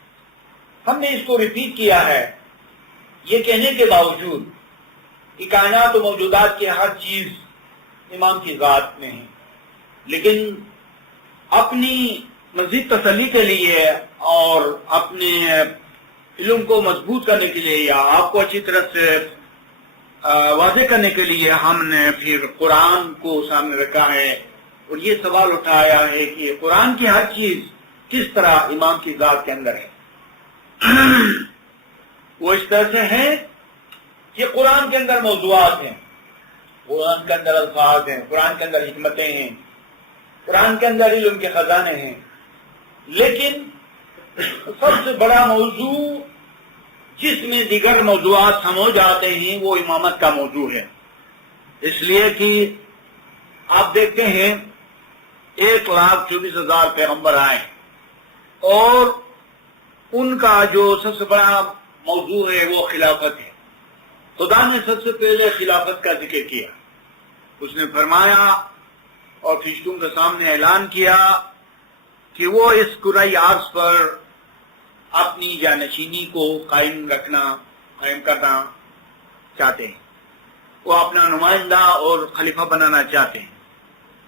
ہم نے اس کو ریپیٹ کیا ہے یہ کہنے کے باوجود کہ کائنات و موجودات کی ہر چیز امام کی ذات میں ہے، لیکن اپنی مزید تسلی کے لیے اور اپنے علم کو مضبوط کرنے کے لیے یا آپ کو اچھی طرح سے واضح کرنے کے لیے ہم نے پھر قرآن کو سامنے رکھا ہے اور یہ سوال اٹھایا ہے کہ قرآن کی ہر چیز کس طرح امام کی ذات کے اندر ہے۔ وہ اس طرح سے ہے کہ قرآن کے اندر موضوعات ہیں، قرآن کے اندر الفاظ ہیں، قرآن کے اندر حکمتیں ہیں، قرآن کے اندر علم کے خزانے ہیں، لیکن سب سے بڑا موضوع جس میں دیگر موضوعات سمجھ جاتے ہیں وہ امامت کا موضوع ہے۔ اس لیے کہ آپ دیکھتے ہیں 1,24,000 پیغمبر آئے اور ان کا جو سب سے بڑا موضوع ہے وہ خلافت ہے۔ خدا نے سب سے پہلے خلافت کا ذکر کیا، اس نے فرمایا اور فرشتوں کے سامنے اعلان کیا کہ وہ اس کرۂ ارض پر اپنی جانشینی کو قائم کرنا چاہتے ہیں، وہ اپنا نمائندہ اور خلیفہ بنانا چاہتے ہیں۔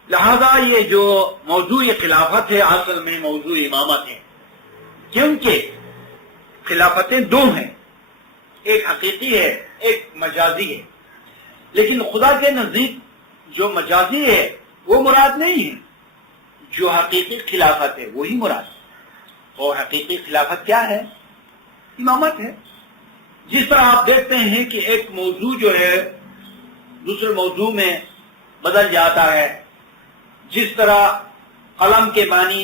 لہذا یہ جو موضوع خلافت ہے اصل میں موضوع امامت ہے، کیونکہ خلافتیں دو ہیں، ایک حقیقی ہے ایک مجازی ہے، لیکن خدا کے نزدیک جو مجازی ہے وہ مراد نہیں ہے، جو حقیقی خلافت ہے وہی مراد ہے۔ اور حقیقی خلافت کیا ہے؟ امامت ہے۔ جس طرح آپ دیکھتے ہیں کہ ایک موضوع جو ہے دوسرے موضوع میں بدل جاتا ہے، جس طرح قلم کے معنی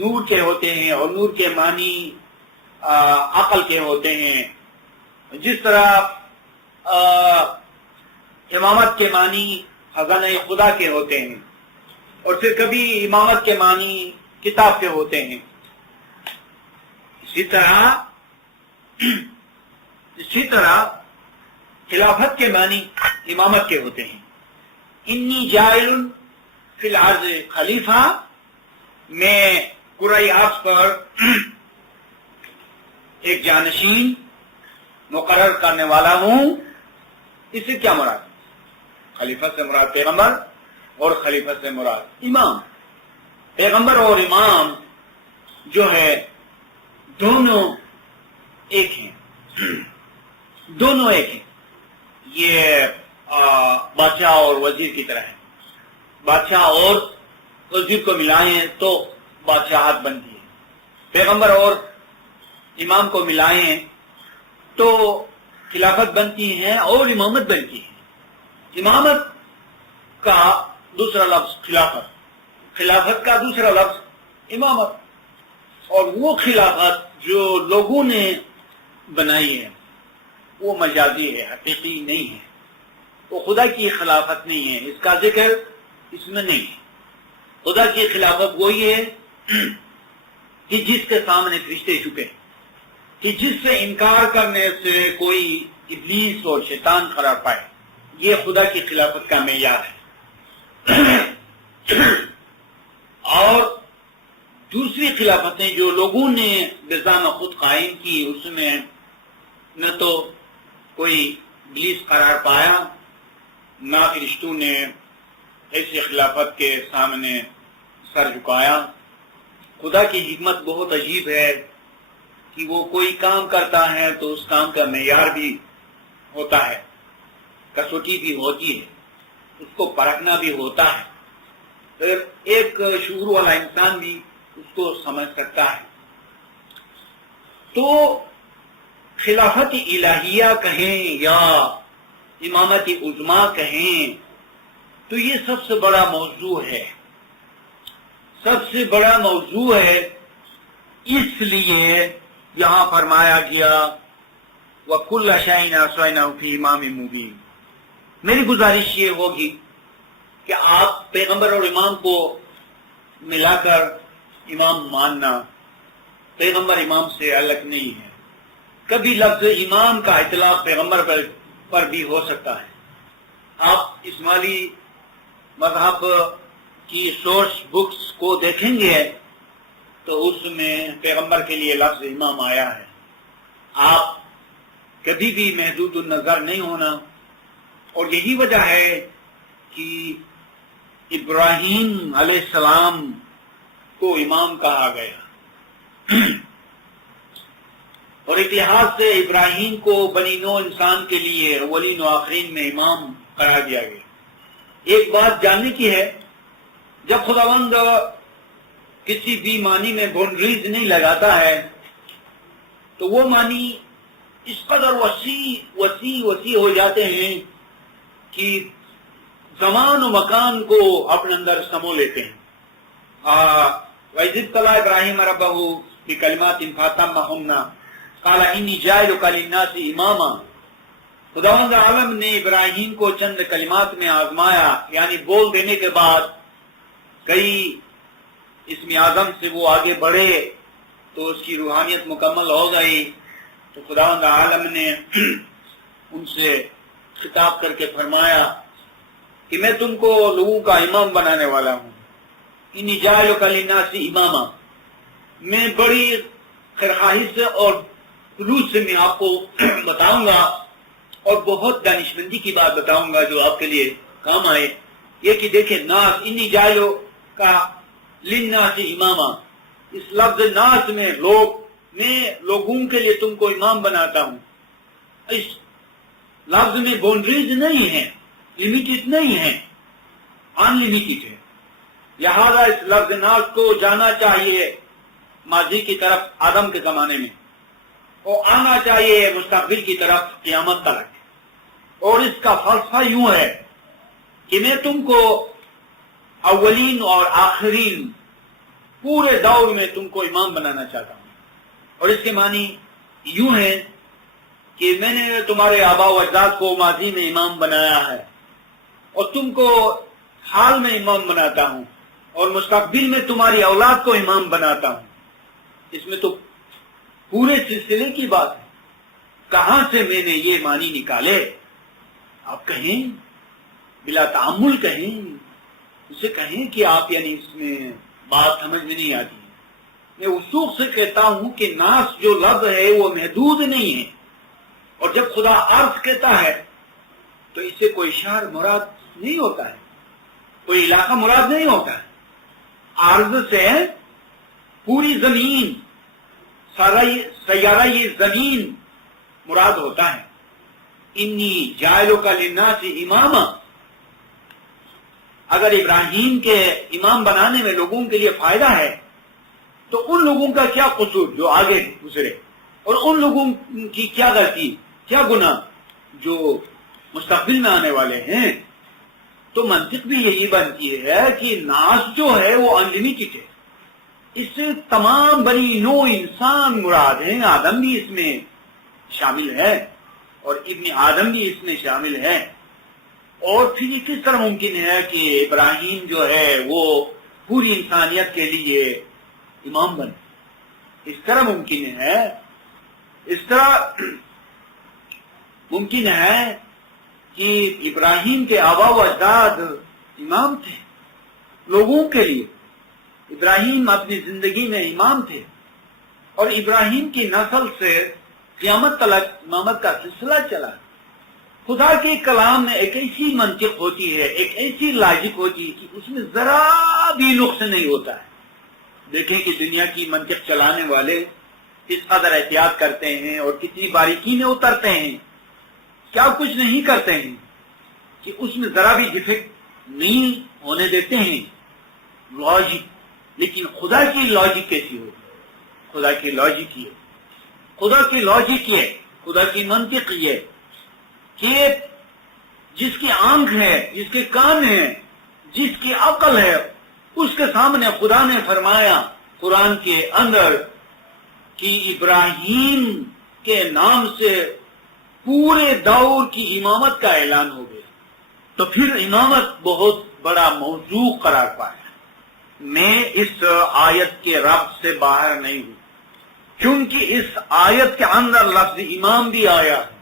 نور کے ہوتے ہیں اور نور کے معنی عقل کے ہوتے ہیں، جس طرح امامت کے معنی خزانہ خدا کے ہوتے ہیں، اور پھر کبھی امامت کے معنی کتاب کے ہوتے ہیں، اسی طرح خلافت کے معنی امامت کے ہوتے ہیں۔ انی جاعل فی الارض خلیفہ، میں کرۂ ارض پر ایک جانشین مقرر کرنے والا ہوں۔ اس سے کیا مراد؟ خلیفہ سے مراد پیغمبر اور خلیفہ سے مراد امام۔ پیغمبر اور امام جو ہے دونوں ایک ہیں، دونوں ایک ہیں۔ یہ بادشاہ اور وزیر کی طرح ہے، بادشاہ اور وزیر کو ملائیں تو بادشاہت بنتی ہے، پیغمبر اور امام کو ملائیں تو خلافت بنتی ہے اور امامت بنتی ہے۔ امامت کا دوسرا لفظ خلافت، خلافت کا دوسرا لفظ امامت، اور وہ خلافت جو لوگوں نے بنائی ہے وہ مجازی ہے، حقیقی نہیں ہے، وہ خدا کی خلافت نہیں ہے، اس کا ذکر اس میں نہیں ہے۔ خدا کی خلافت وہی ہے کہ جس کے سامنے فرشتے جھکے، کہ جس سے انکار کرنے سے کوئی ابلیس اور شیطان قرار پائے. یہ خدا کی خلافت کا معیار ہے. اور دوسری خلافتیں جو لوگوں نے بذات خود قائم کی، اس میں نہ تو کوئی ابلیس قرار پایا، نہ فرشتوں نے ایسی خلافت کے سامنے سر جھکایا. خدا کی حکمت بہت عجیب ہے کہ وہ کوئی کام کرتا ہے تو اس کام کا معیار بھی ہوتا ہے، کسوٹی بھی ہوتی ہے، اس کو پرکھنا بھی ہوتا ہے. پھر ایک شعور والا انسان بھی اس کو سمجھ سکتا ہے. تو خلافت الہیہ کہیں یا امامت عظمیٰ کہیں تو یہ سب سے بڑا موضوع ہے، سب سے بڑا موضوع ہے. اس لیے یہاں فرمایا گیا وَكُلَّ شَيْءٍ أَحْصَيْنَاهُ فِي إِمَامٍ مُبِينٍ. میری گزارش یہ ہوگی کہ آپ پیغمبر اور امام کو ملا کر امام ماننا. پیغمبر امام سے الگ نہیں ہے. کبھی لفظ امام کا اطلاق پیغمبر پر بھی ہو سکتا ہے. آپ اسماعیلی مذہب کی سورس بکس کو دیکھیں گے تو اس میں پیغمبر کے لیے لفظ امام آیا ہے. آپ کبھی بھی محدود النظر نہیں ہونا. اور یہی وجہ ہے کہ ابراہیم علیہ السلام کو امام کہا گیا. اور اتحاد سے ابراہیم کو بنی نوع انسان کے لیے اولین و آخرین میں امام قرار دیا گیا. ایک بات جاننے کی ہے، جب خداوند کسی بھی معنی میں باؤنڈریز نہیں لگاتا ہے تو وہ معنی اس قدر وسیع ہو جاتے ہیں کہ زمان و مکان کو اپنے اندر سمو لیتے ہیں. وَإِذِ ابْتَلَىٰ إِبْرَاهِيمَ رَبَّهُ بِكَلِمَاتٍ فَأَتَمَّهُنَّ قَالَ إِنِّي جَاعِلُكَ لِلنَّاسِ إِمَامًا. خداوند عالم نے ابراہیم کو چند کلمات میں آزمایا، یعنی بول دینے کے بعد کئی اسم اعظم سے وہ آگے بڑھے تو اس کی روحانیت مکمل ہو گئی. تو خداوند عالم نے ان سے خطاب کر کے فرمایا کہ میں تم کو لوگوں کا امام بنانے والا ہوں. انی جاعلک للناس اماما. میں بڑی خیرخواہی سے اور خلوص سے میں آپ کو بتاؤں گا اور بہت دانشمندی کی بات بتاؤں گا جو آپ کے لیے کام آئے. یہ کہ دیکھیں ناس، انی جاعلک للناس اماما، اس لفظ ناس میں میں لوگوں کے لیے تم کو امام بناتا ہوں. اس لفظ میں باؤنڈریز نہیں ہے، لمیٹڈ نہیں ہے، ان لمیٹڈ ہے. لہذا اس لفظ ناس کو جانا چاہیے ماضی کی طرف آدم کے زمانے میں، اور آنا چاہیے مستقبل کی طرف قیامت تک. اور اس کا فلسفہ یوں ہے کہ میں تم کو اولین اور آخرین پورے دور میں تم کو امام بنانا چاہتا ہوں. اور اس کے معنی یوں ہے کہ میں نے تمہارے آبا و اجداد کو ماضی میں امام بنایا ہے اور تم کو حال میں امام بناتا ہوں اور مستقبل میں تمہاری اولاد کو امام بناتا ہوں. اس میں تو پورے سلسلے کی بات ہے. کہاں سے میں نے یہ معنی نکالے؟ آپ کہیں بلا تعمل کہیں، اسے کہیں کہ آپ یعنی اس میں بات سمجھ میں نہیں آتی. میں وثوق سے کہتا ہوں کہ ناس جو لفظ ہے وہ محدود نہیں ہے. اور جب خدا عرض کہتا ہے تو اس سے کوئی شہر مراد نہیں ہوتا ہے، کوئی علاقہ مراد نہیں ہوتا ہے. عرض سے پوری زمین، سیارہ یہ زمین مراد ہوتا ہے. انی جاعلک للناس اماما. اگر ابراہیم کے امام بنانے میں لوگوں کے لیے فائدہ ہے تو ان لوگوں کا کیا قصور جو آگے گزرے، اور ان لوگوں کی کیا غلطی، کیا گناہ جو مستقبل میں آنے والے ہیں. تو منطق بھی یہی بنتی ہے کہ ناس جو ہے وہ انلمیٹڈ ہے. اس سے تمام بنی نوع انسان مراد ہیں. آدم بھی اس میں شامل ہے اور ابن آدم بھی اس میں شامل ہے. اور پھر یہ کس طرح ممکن ہے کہ ابراہیم جو ہے وہ پوری انسانیت کے لیے امام بنے؟ اس طرح ممکن ہے، اس طرح ممکن ہے کہ ابراہیم کے آبا و اجداد امام تھے لوگوں کے لیے، ابراہیم اپنی زندگی میں امام تھے، اور ابراہیم کی نسل سے قیامت تک امامت کا سلسلہ چلا۔ خدا کے کلام میں ایک ایسی منطق ہوتی ہے، ایک ایسی لاجک ہوتی ہے کہ اس میں ذرا بھی نقص نہیں ہوتا ہے۔ دیکھیں کہ دنیا کی منطق چلانے والے کس قدر احتیاط کرتے ہیں اور کتنی باریکی میں اترتے ہیں، کیا کچھ نہیں کرتے ہیں کہ اس میں ذرا بھی ڈیفیکٹ نہیں ہونے دیتے ہیں لاجک۔ لیکن خدا کی لاجک کیسی ہو؟ خدا کی لاجک یہ، خدا کی لاجک یہ، خدا کی منطق یہ کہ جس کی آنکھ ہے، جس کے کان ہے، جس کی عقل ہے، اس کے سامنے خدا نے فرمایا قرآن کے اندر کہ ابراہیم کے نام سے پورے دور کی امامت کا اعلان ہو گیا، تو پھر امامت بہت بڑا موضوع قرار پایا۔ میں اس آیت کے ربط سے باہر نہیں ہوں، کیونکہ اس آیت کے اندر لفظ امام بھی آیا ہے۔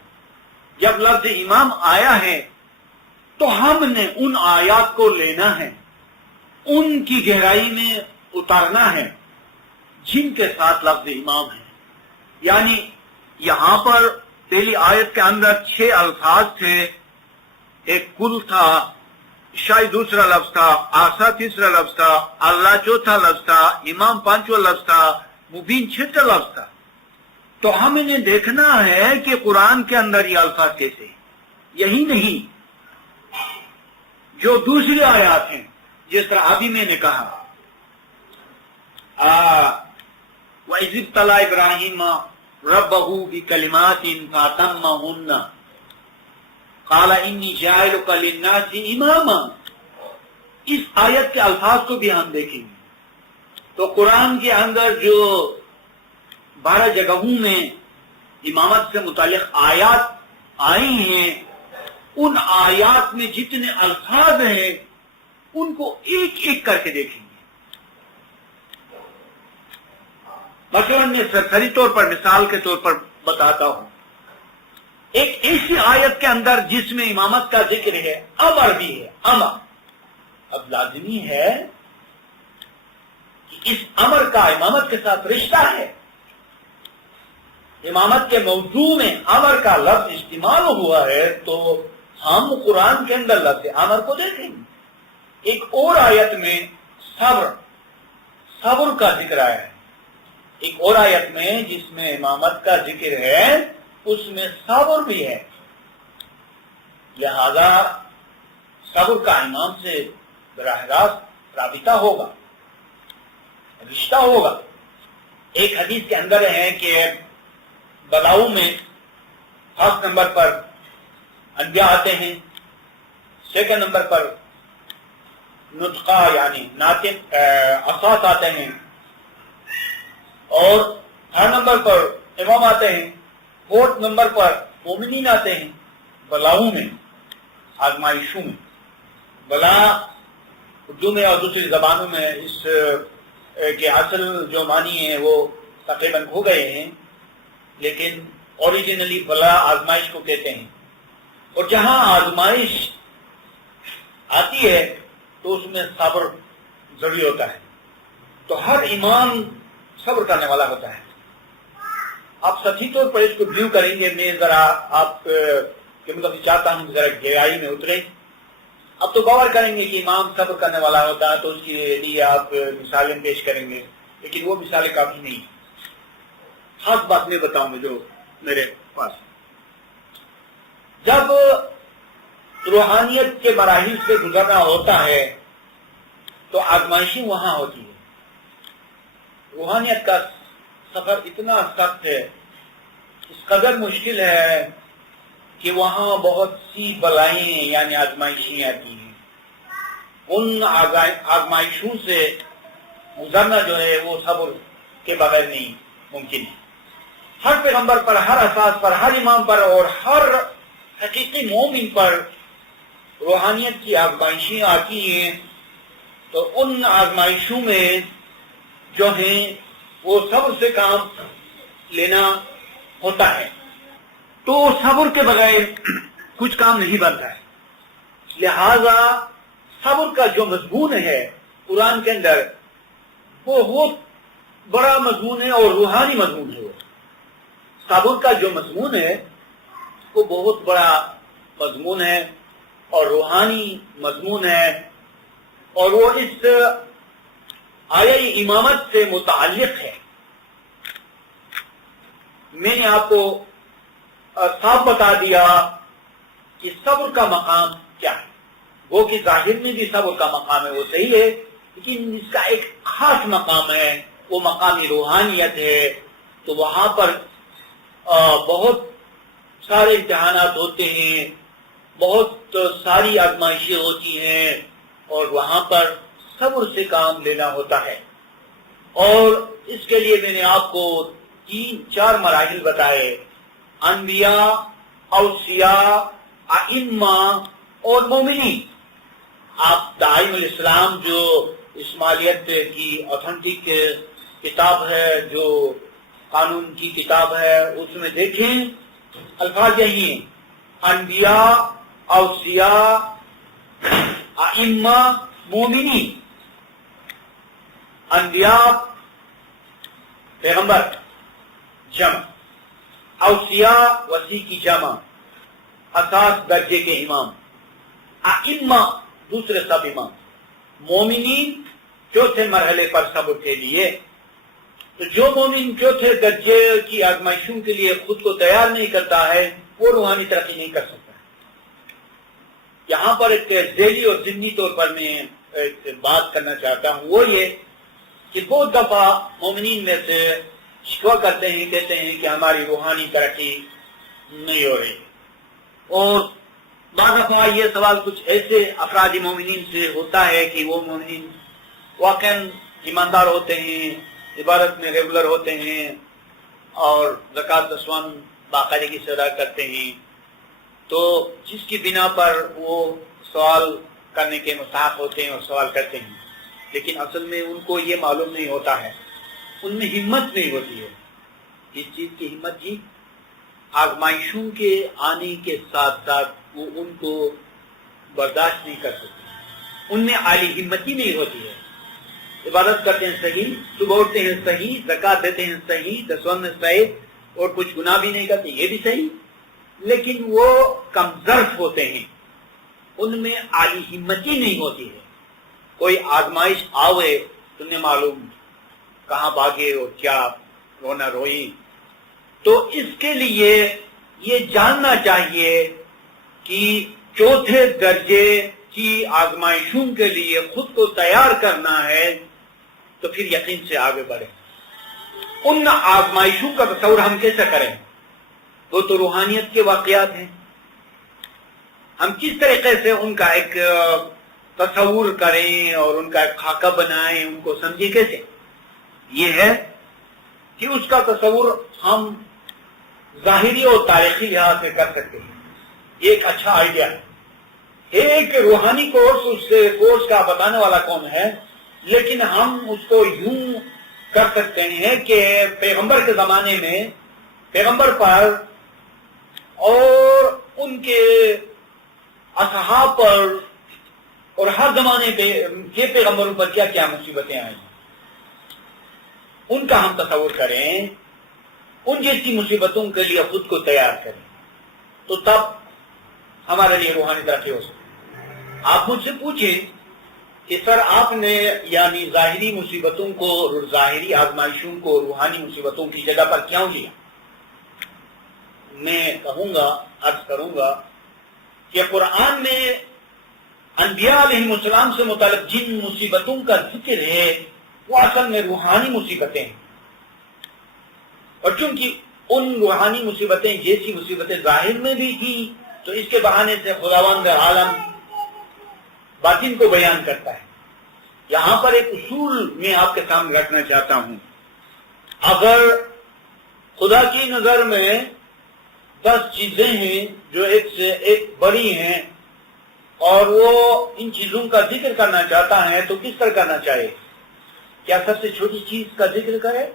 جب لفظ امام آیا ہے تو ہم نے ان آیات کو لینا ہے، ان کی گہرائی میں اتارنا ہے جن کے ساتھ لفظ امام ہے۔ یعنی یہاں پر پہلی آیت کے اندر 6 الفاظ تھے، ایک کل تھا، شاید دوسرا لفظ تھا، آسا تیسرا لفظ تھا، اللہ چوتھا لفظ تھا، امام پانچواں لفظ تھا، مبین چھٹا لفظ تھا۔ تو ہم انہیں دیکھنا ہے کہ قرآن کے اندر یہ الفاظ کیسے ہیں۔ یہی نہیں، جو دوسری آیات ہیں جس طرح ابھی میں نے کہا وَإِذِ ابْتَلَىٰ إِبْرَاهِيمَ رَبَّهُ بِكَلِمَاتٍ فَأَتَمَّهُنَّ قَالَ إِنِّي جَاعِلُكَ لِلنَّاسِ إِمَامًا، اس آیت کے الفاظ کو بھی ہم دیکھیں گے۔ تو قرآن کے اندر جو 12 جگہوں میں امامت سے متعلق آیات آئی ہیں، ان آیات میں جتنے الفاظ ہیں ان کو ایک ایک کر کے دیکھیں گے۔ مثلا میں سرسری طور پر مثال کے طور پر بتاتا ہوں، ایک ایسی آیت کے اندر جس میں امامت کا ذکر ہے، امر بھی ہے، امر۔ اب لازمی ہے کہ اس امر کا امامت کے ساتھ رشتہ ہے۔ امامت کے موضوع میں امر کا لفظ استعمال ہوا ہے تو ہم قرآن کے اندر لفظ امر کو دیکھیں گے۔ ایک اور آیت میں صبر کا ذکر آیا ہے، ایک اور آیت میں جس میں امامت کا ذکر ہے اس میں صبر بھی ہے، لہذا صبر کا امام سے براہ راست رابطہ ہوگا، رشتہ ہوگا۔ ایک حدیث کے اندر ہے کہ بلاؤں میں فرسٹ نمبر پر انبیاء آتے ہیں، سیکنڈ نمبر پر نطقہ یعنی ناطق اساس آتے ہیں، اور تھرڈ نمبر پر امام آتے ہیں، فورتھ نمبر پر مومنین آتے ہیں۔ بلاؤں میں، آزمائشوں میں، بلا اردو میں اور دوسری زبانوں میں اس کے اصل جو معنی ہے وہ تقریباً کھو گئے ہیں، لیکن اوریجنلی بلا آزمائش کو کہتے ہیں، اور جہاں آزمائش آتی ہے تو اس میں صبر ضروری ہوتا ہے۔ تو ہر ایمان صبر کرنے والا ہوتا ہے۔ آپ سچی طور پر اس کو ویو کریں گے، میں ذرا آپ کے مطلب چاہتا ہوں ذرا گہرائی میں اتریں۔ اب تو غور کریں گے کہ امام صبر کرنے والا ہوتا ہے تو اس کے لیے آپ مثالیں پیش کریں گے، لیکن وہ مثالیں کافی نہیں۔ خاص بات میں بتاؤں گا جو میرے پاس۔ جب روحانیت کے مراحل سے گزرنا ہوتا ہے تو آزمائشیں وہاں ہوتی ہے۔ روحانیت کا سفر اتنا سخت ہے، اس قدر مشکل ہے کہ وہاں بہت سی بلائیں یعنی آزمائشیں آتی ہیں۔ ان آزمائشوں سے گزرنا جو ہے وہ صبر کے بغیر نہیں ممکن ہے۔ ہر پیغمبر پر، ہر اساس پر، ہر امام پر اور ہر حقیقی مومن پر روحانیت کی آزمائشیں آتی ہیں، تو ان آزمائشوں میں جو ہیں وہ صبر سے کام لینا ہوتا ہے. تو صبر کے بغیر کچھ کام نہیں بنتا ہے. لہذا صبر کا جو مضمون ہے قرآن کے اندر وہ بہت بڑا مضمون ہے اور روحانی مضمون ہے. وہ صبر کا جو مضمون ہے وہ بہت بڑا مضمون ہے اور روحانی مضمون ہے، اور وہ اس آیہ امامت سے متعلق ہے. میں نے آپ کو صاف بتا دیا کہ صبر کا مقام کیا ہے. وہ کہ ظاہر میں بھی صبر کا مقام ہے، وہ صحیح ہے، لیکن اس کا ایک خاص مقام ہے، وہ مقامی روحانیت ہے. تو وہاں پر بہت سارے امتحانات ہوتے ہیں، بہت ساری آزمائشیں ہوتی ہیں، اور وہاں پر صبر سے کام لینا ہوتا ہے. اور اس کے لیے میں نے آپ کو 3-4 مراحل بتائے: انبیاء، اوصیاء، ائمہ اور مومنین. آپ دعائم الاسلام جو اسماعیلیت کی اوتھینٹک کتاب ہے، جو قانون کی کتاب ہے، اس میں دیکھیں الفاظ یہی ہیں: انبیاء، اوصیاء، ائمہ، مومنین. انبیاء پیغمبر جمع، اوصیاء وصی کی جمع، اساس درجے کے امام، ائمہ دوسرے سب امام، مومنین چوتھے مرحلے پر صبر کے لیے. تو جو مومن چوتھے درجے کی آزمائشوں کے لیے خود کو تیار نہیں کرتا ہے وہ روحانی ترقی نہیں کر سکتا. یہاں پر ایک ذیلی اور ضمنی طور پر میں ایک بات کرنا چاہتا ہوں، وہ یہ کہ بہت دفعہ مومنین میں سے شکوہ کرتے ہیں، کہتے ہیں کہ ہماری روحانی ترقی نہیں ہو رہی. اور بعض دفعہ یہ سوال کچھ ایسے افراد مومنین سے ہوتا ہے کہ وہ مومنین واقعاً ایماندار ہوتے ہیں، عبادت میں ریگولر ہوتے ہیں اور زکوٰۃ دسواں باقاعدگی سے ادا کرتے ہیں، تو جس کی بنا پر وہ سوال کرنے کے مستحق ہوتے ہیں اور سوال کرتے ہیں، لیکن اصل میں ان کو یہ معلوم نہیں ہوتا ہے، ان میں ہمت نہیں ہوتی ہے. اس چیز کی ہمت جی آزمائشوں کے آنے کے ساتھ ساتھ وہ ان کو برداشت نہیں کر سکتے، ان میں عالی ہمتی نہیں ہوتی ہے. عبادت کرتے ہیں صحیح، صبح اٹھتے ہیں صحیح، زکوٰۃ دیتے ہیں صحیح، دسواں میں صحیح، اور کچھ گناہ بھی نہیں کرتے، یہ بھی صحیح، لیکن وہ کمزرف ہوتے ہیں، ان میں عالی ہمتی نہیں ہوتی ہے. کوئی آزمائش آوے تو نہیں معلوم کہاں بھاگے اور کیا رونا روئی. تو اس کے لیے یہ جاننا چاہیے کہ چوتھے درجے کی آزمائشوں کے لیے خود کو تیار کرنا ہے تو پھر یقین سے آگے بڑھیں. ان آزمائشوں کا تصور ہم کیسے کریں؟ وہ تو روحانیت کے واقعات ہیں. ہم کس طریقے سے ان کا ایک تصور کریں اور ان کا ایک خاکہ بنائیں، ان کو سمجھیں کیسے؟ یہ ہے کہ اس کا تصور ہم ظاہری اور تاریخی لحاظ سے کر سکتے ہیں. یہ ایک اچھا آئیڈیا ہے. ایک روحانی کورس، اس کورس کا بتانے والا کون ہے، لیکن ہم اس کو یوں کر سکتے ہیں کہ پیغمبر کے زمانے میں پیغمبر پر اور ان کے اصحاب پر اور ہر زمانے کے پیغمبروں پر کیا کیا مصیبتیں آئیں، ان کا ہم تصور کریں، ان جیسی مصیبتوں کے لیے خود کو تیار کریں، تو تب ہمارے لیے روحانی ترقی ہو سکتی. آپ مجھ سے پوچھیں کہ سر آپ نے یعنی ظاہری مصیبتوں کو، ظاہری آزمائشوں کو روحانی مصیبتوں کی جگہ پر کیوں لیا؟ میں کہوں گا، عرض کروں گا کہ قرآن میں انبیاء علیہ السلام سے متعلق جن مصیبتوں کا ذکر ہے وہ اصل میں روحانی مصیبتیں ہیں، اور چونکہ ان روحانی مصیبتیں جیسی مصیبتیں ظاہر میں بھی تھی تو اس کے بہانے سے خداوند عالم باطن کو بیان کرتا ہے. یہاں پر ایک اصول میں آپ کے سامنے رکھنا چاہتا ہوں. اگر خدا کی نظر میں 10 چیزیں ہیں جو ایک سے ایک بڑی ہیں اور وہ ان چیزوں کا ذکر کرنا چاہتا ہے تو کس طرح کرنا چاہیے؟ کیا سب سے چھوٹی چیز کا ذکر کرے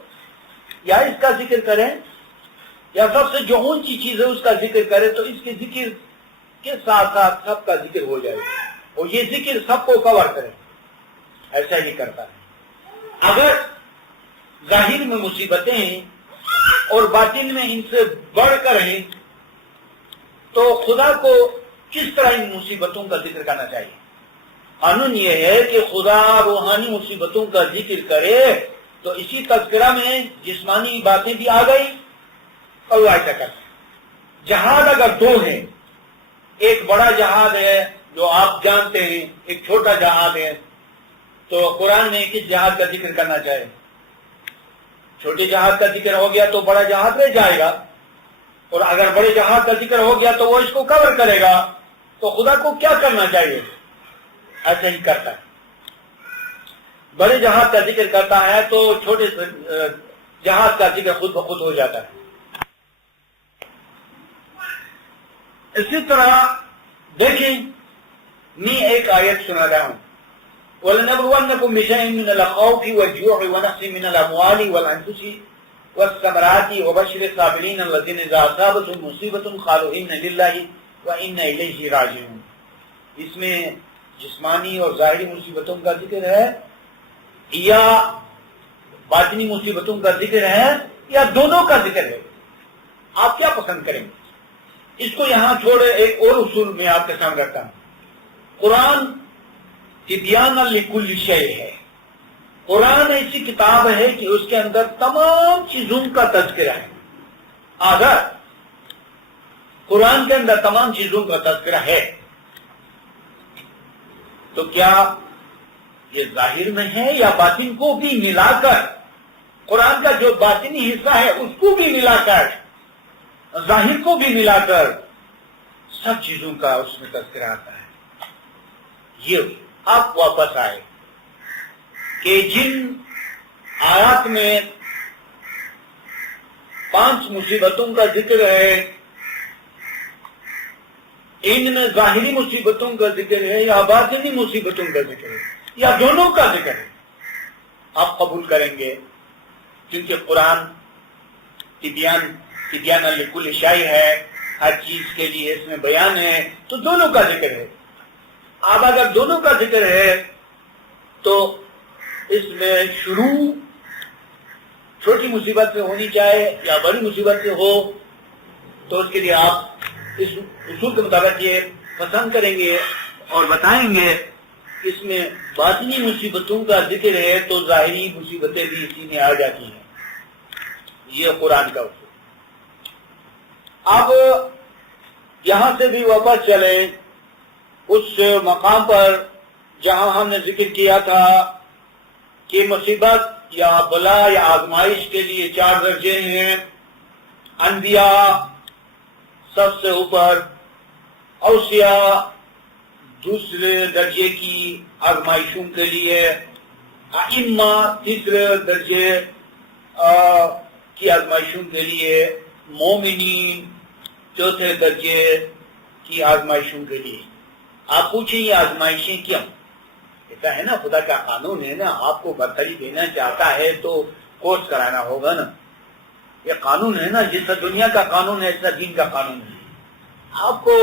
یا اس کا ذکر کریں یا سب سے جو اونچی چیز ہے اس کا ذکر کریں تو اس کے ذکر کے ساتھ ساتھ سب کا ذکر ہو جائے اور یہ ذکر سب کو کور کرے. ایسا ہی کرتا ہے. اگر ظاہر میں مصیبتیں ہیں اور باطن میں ان سے بڑھ کر ہیں تو خدا کو کس طرح ان مصیبتوں کا ذکر کرنا چاہیے؟ قانون یہ ہے کہ خدا روحانی مصیبتوں کا ذکر کرے تو اسی تذکرہ میں جسمانی باتیں بھی آ گئی اور وہ ایسا کرتا ہے. جہاد اگر دو ہیں، ایک بڑا جہاد ہے جو آپ جانتے ہیں، ایک چھوٹا جہاد ہے، تو قرآن میں کس جہاد کا ذکر کرنا چاہے؟ چھوٹے جہاد کا ذکر ہو گیا تو بڑا جہاد رہ جائے گا، اور اگر بڑے جہاد کا ذکر ہو گیا تو وہ اس کو کور کرے گا. تو خدا کو کیا کرنا چاہیے؟ ایسا ہی کرتا ہے. بڑے جہاد کا ذکر کرتا ہے تو چھوٹے جہاد کا ذکر خود بخود ہو جاتا ہے. اسی طرح دیکھیں میں ایک آیت سنا رہا ہوں. وَلَنَبْلُوَنَّكُمْ بِشَيْءٍ مِّنَ الْخَوْفِ وَالْجُوعِ وَنَقْصٍ مِّنَ الْأَمْوَالِ وَالْأَنفُسِ وَالثَّمَرَاتِ وَبَشِّرِ الصَّابِرِينَ الَّذِينَ إِذَا أَصَابَتْهُمْ مُصِيبَةٌ قَالُوا إِنَّ لِلَّهِ وَإِنَّا إِلَيْهِ رَاجِعُونَ. اس میں جسمانی اور ظاہری مصیبتوں کا ذکر ہے یا باطنی مصیبتوں کا ذکر ہے یا دونوں کا ذکر ہے؟ آپ کیا پسند کریں گے؟ اس کو یہاں چھوڑے ایک اور اصول میں آپ کے سامنے رکھتا ہوں. قرآن تبیان لکل شیء ہے. قرآن ایسی کتاب ہے کہ اس کے اندر تمام چیزوں کا تذکرہ ہے. اگر قرآن کے اندر تمام چیزوں کا تذکرہ ہے تو کیا یہ ظاہر میں ہے یا باطن کو بھی ملا کر، قرآن کا جو باطنی حصہ ہے اس کو بھی ملا کر، ظاہر کو بھی ملا کر سب چیزوں کا اس میں تذکرہ آتا ہے؟ یہ آپ واپس آئے کہ جن آیات میں 5 مصیبتوں کا ذکر ہے، ان میں ظاہری مصیبتوں کا ذکر ہے یا باطنی مصیبتوں کا ذکر ہے یا دونوں کا ذکر ہے، آپ قبول کریں گے کیونکہ قرآن تبیان لکل شیء ہے، ہر چیز کے لیے اس میں بیان ہے، تو دونوں کا ذکر ہے. اب اگر دونوں کا ذکر ہے تو اس میں شروع چھوٹی مصیبت سے ہونی چاہے یا بڑی مصیبت سے ہو، تو اس کے لیے آپ اس اصول کے مطابق یہ پسند کریں گے اور بتائیں گے اس میں باطنی مصیبتوں کا ذکر ہے تو ظاہری مصیبتیں بھی اسی میں آ جاتی ہیں. یہ قرآن کا اصول. اب یہاں سے بھی واپس چلیں اس مقام پر جہاں ہم نے ذکر کیا تھا کہ مصیبت یا بلا یا آزمائش کے لیے 4 درجے ہیں. انبیاء سب سے اوپر، اوصیاء دوسرے درجے کی آزمائشوں کے لیے، ائمہ تیسرے درجے کی آزمائشوں کے لیے، مومنین چوتھے درجے کی آزمائشوں کے لیے. آپ پوچھیں یہ آزمائشیں کیوں؟ کہتا ہے نا خدا کا قانون ہے نا، آپ کو برتری دینا چاہتا ہے تو کورس کرانا ہوگا نا. یہ قانون ہے نا، جیسا دنیا کا قانون ہے ایسا دین کا قانون ہے. آپ کو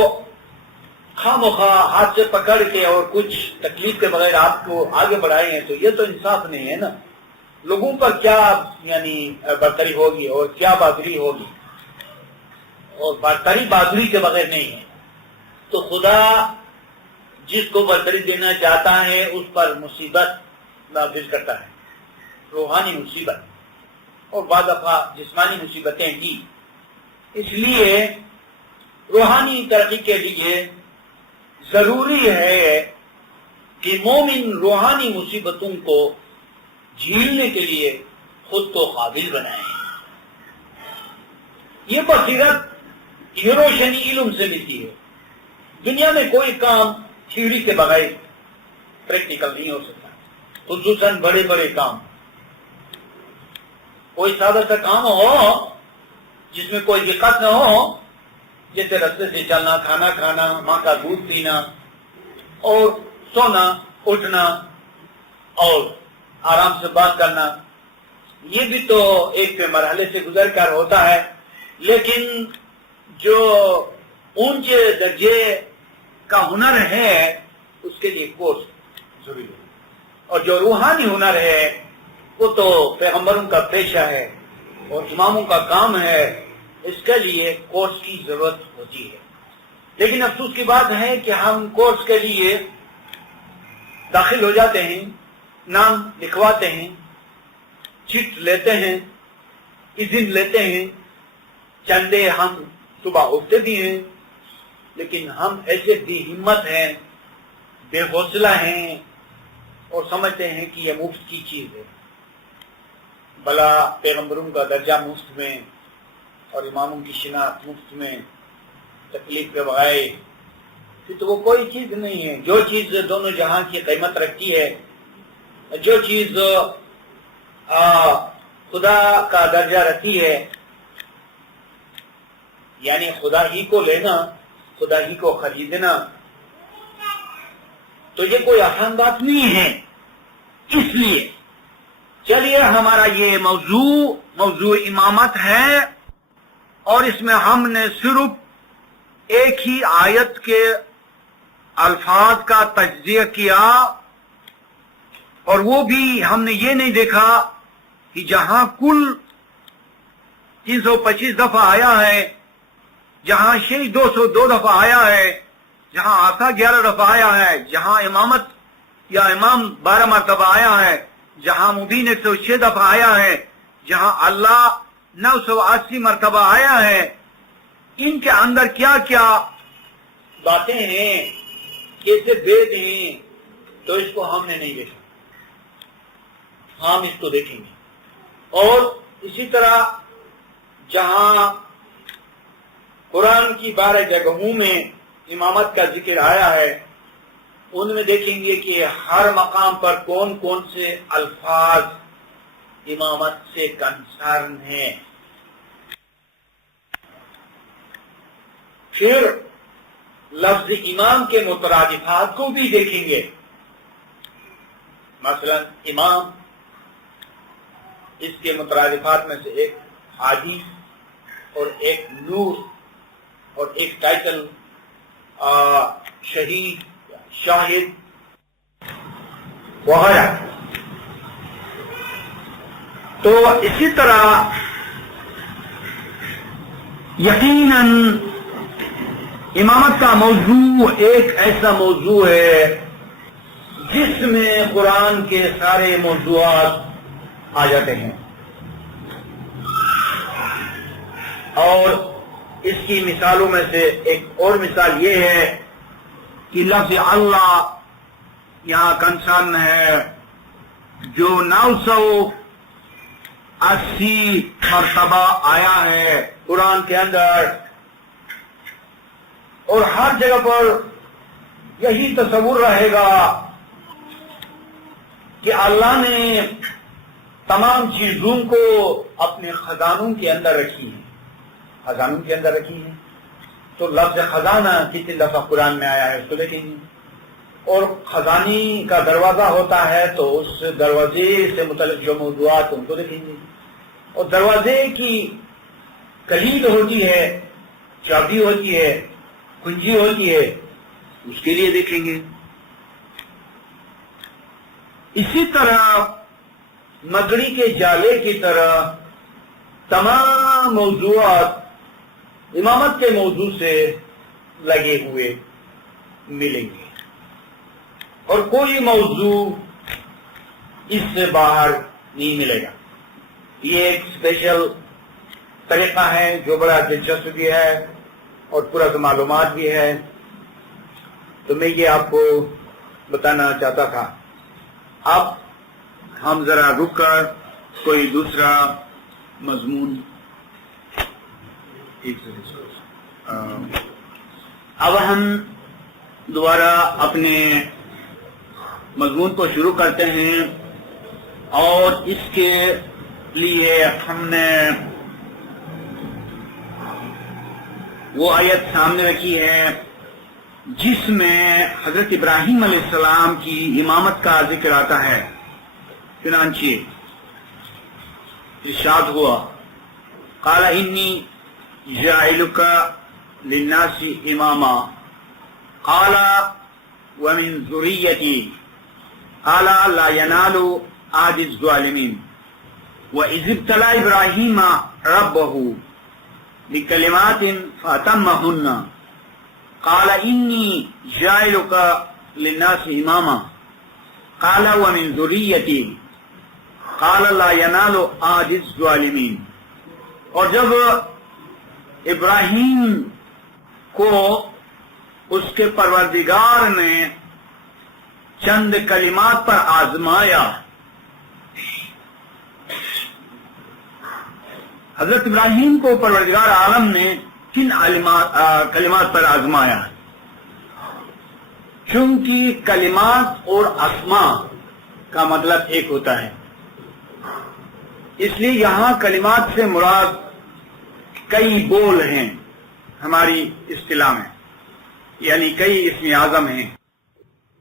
خواہ مخواہ ہاتھ سے پکڑ کے اور کچھ تکلیف کے بغیر آپ کو آگے بڑھائے ہیں تو یہ تو انصاف نہیں ہے نا. لوگوں پر کیا یعنی برتری ہوگی اور کیا بہادری ہوگی، اور برتری بہادری کے بغیر نہیں ہے. تو خدا جس کو برتری دینا چاہتا ہے اس پر مصیبت نافذ کرتا ہے، روحانی مصیبت اور بعض دفعہ جسمانی مصیبتیں بھی. اس لیے روحانی ترقی کے لیے ضروری ہے کہ مومن روحانی مصیبتوں کو جھیلنے کے لیے خود کو قابل بنائے. یہ بصیرت یہ روشنی علم سے ملتی ہے. دنیا میں کوئی کام تھیوری کے بغیر پریکٹیکل نہیں ہو سکتا، خصوصاً بڑے بڑے کام. کوئی سادہ سا کام ہو جس میں کوئی دقت نہ ہو، جیسے رستے سے چلنا، کھانا کھانا، ماں کا دودھ پینا اور سونا اٹھنا اور آرام سے بات کرنا، یہ بھی تو ایک مرحلے سے گزر کر ہوتا ہے، لیکن جو اونچے درجے کا ہنر ہے اس کے لیے کورس ضروری ہے، اور جو روحانی ہنر ہے وہ تو پیغمبروں کا پیشہ ہے اور اماموں کا کام ہے، اس کے لیے کورس کی ضرورت ہوتی ہے۔ لیکن افسوس کی بات ہے کہ ہم کورس کے لیے داخل ہو جاتے ہیں، نام لکھواتے ہیں، چٹ لیتے ہیں، اذن لیتے ہیں، چندے ہم صبح اٹھتے بھی ہیں، لیکن ہم ایسے بھی ہمت ہیں، بے حوصلہ ہیں اور سمجھتے ہیں کہ یہ مفت کی چیز ہے۔ بھلا پیغمبروں کا درجہ مفت میں اور اماموں کی شناخت مفت میں، تکلیف کے بغیر، پھر تو وہ کوئی چیز نہیں ہے۔ جو چیز دونوں جہاں کی قیمت رکھتی ہے، جو چیز خدا کا درجہ رکھتی ہے، یعنی خدا ہی کو لینا، خدا ہی کو خریدنا، تو یہ کوئی آسان بات نہیں ہے۔ اس لیے چلیے ہمارا یہ موضوع امامت ہے، اور اس میں ہم نے صرف ایک ہی آیت کے الفاظ کا تجزیہ کیا، اور وہ بھی ہم نے یہ نہیں دیکھا کہ جہاں کل 325 دفعہ آیا ہے، جہاں شیخ 202 دفعہ آیا ہے، جہاں آقا 11 دفعہ آیا ہے، جہاں امامت یا امام 12 مرتبہ آیا ہے، جہاں مبین 106 دفعہ آیا ہے، جہاں اللہ 980 مرتبہ آیا ہے، ان کے اندر کیا کیا باتیں ہیں، کیسے بید ہیں، تو اس کو ہم نے نہیں دیکھا، ہم اس کو دیکھیں گے۔ اور اسی طرح جہاں قرآن کی 12 جگہوں میں امامت کا ذکر آیا ہے، ان میں دیکھیں گے کہ ہر مقام پر کون کون سے الفاظ امامت سے کنسرن ہیں۔ پھر لفظ امام کے مترادفات کو بھی دیکھیں گے، مثلا امام، اس کے مترادفات میں سے ایک ہادی اور ایک نور اور ایک ٹائٹل شہید، شاہد وغیرہ۔ تو اسی طرح یقیناً امامت کا موضوع ایک ایسا موضوع ہے جس میں قرآن کے سارے موضوعات آ جاتے ہیں، اور اس کی مثالوں میں سے ایک اور مثال یہ ہے کہ لفظ اللہ یہاں کنسرن ہے، جو 980 مرتبہ آیا ہے قرآن کے اندر، اور ہر جگہ پر یہی تصور رہے گا کہ اللہ نے تمام چیزوں کو اپنے خزانوں کے اندر رکھی ہے، خزانوں کے اندر رکھی ہے۔ تو لفظ خزانہ کتنی دفعہ قرآن میں آیا ہے اس کو دیکھیں گے، اور خزانی کا دروازہ ہوتا ہے تو اس دروازے سے متعلق جو موضوعات ان کو دیکھیں گے، اور دروازے کی کلید ہوتی ہے، چابی ہوتی ہے، کنجی ہوتی ہے، اس کے لیے دیکھیں گے۔ اسی طرح مکڑی کے جالے کی طرح تمام موضوعات امامت کے موضوع سے لگے ہوئے ملیں گے، اور کوئی موضوع اس سے باہر نہیں ملے گا۔ یہ ایک اسپیشل طریقہ ہے جو بڑا دلچسپ بھی ہے اور پورا معلومات بھی ہے، تو میں یہ آپ کو بتانا چاہتا تھا۔ اب ہم ذرا رک کر کوئی دوسرا مضمون، اب ہم دوبارہ اپنے مضمون کو شروع کرتے ہیں، اور اس کے لیے ہم نے وہ آیت سامنے رکھی ہے جس میں حضرت ابراہیم علیہ السلام کی امامت کا ذکر آتا ہے۔ چنانچہ ارشاد ہوا قال انی جاعلک للناس اماما قال ومن ذریتی قال لا ینال عهد الظالمین وَإِذِ ابْتَلَىٰ إِبْرَاهِيمَ رَبَّهُ بِكَلِمَاتٍ فَأَتَمَّهُنَّ قَالَ إِنِّي جَاعِلُكَ لِلنَّاسِ إِمَامًا قَالَ وَمِن ذُرِّيَّتِي قَالَ لَا يَنَالُ عَهْدِ الظَّالِمِينَ۔ اور جب ابراہیم کو اس کے پروردگار نے چند کلمات پر آزمایا، حضرت ابراہیم کو پروردگار عالم نے کن کلمات پر آزمایا؟ چونکہ کلمات اور اسماء کا مطلب ایک ہوتا ہے، اس لیے یہاں کلمات سے مراد کئی بول ہیں ہماری اصطلاح میں، یعنی کئی اسم اعظم ہیں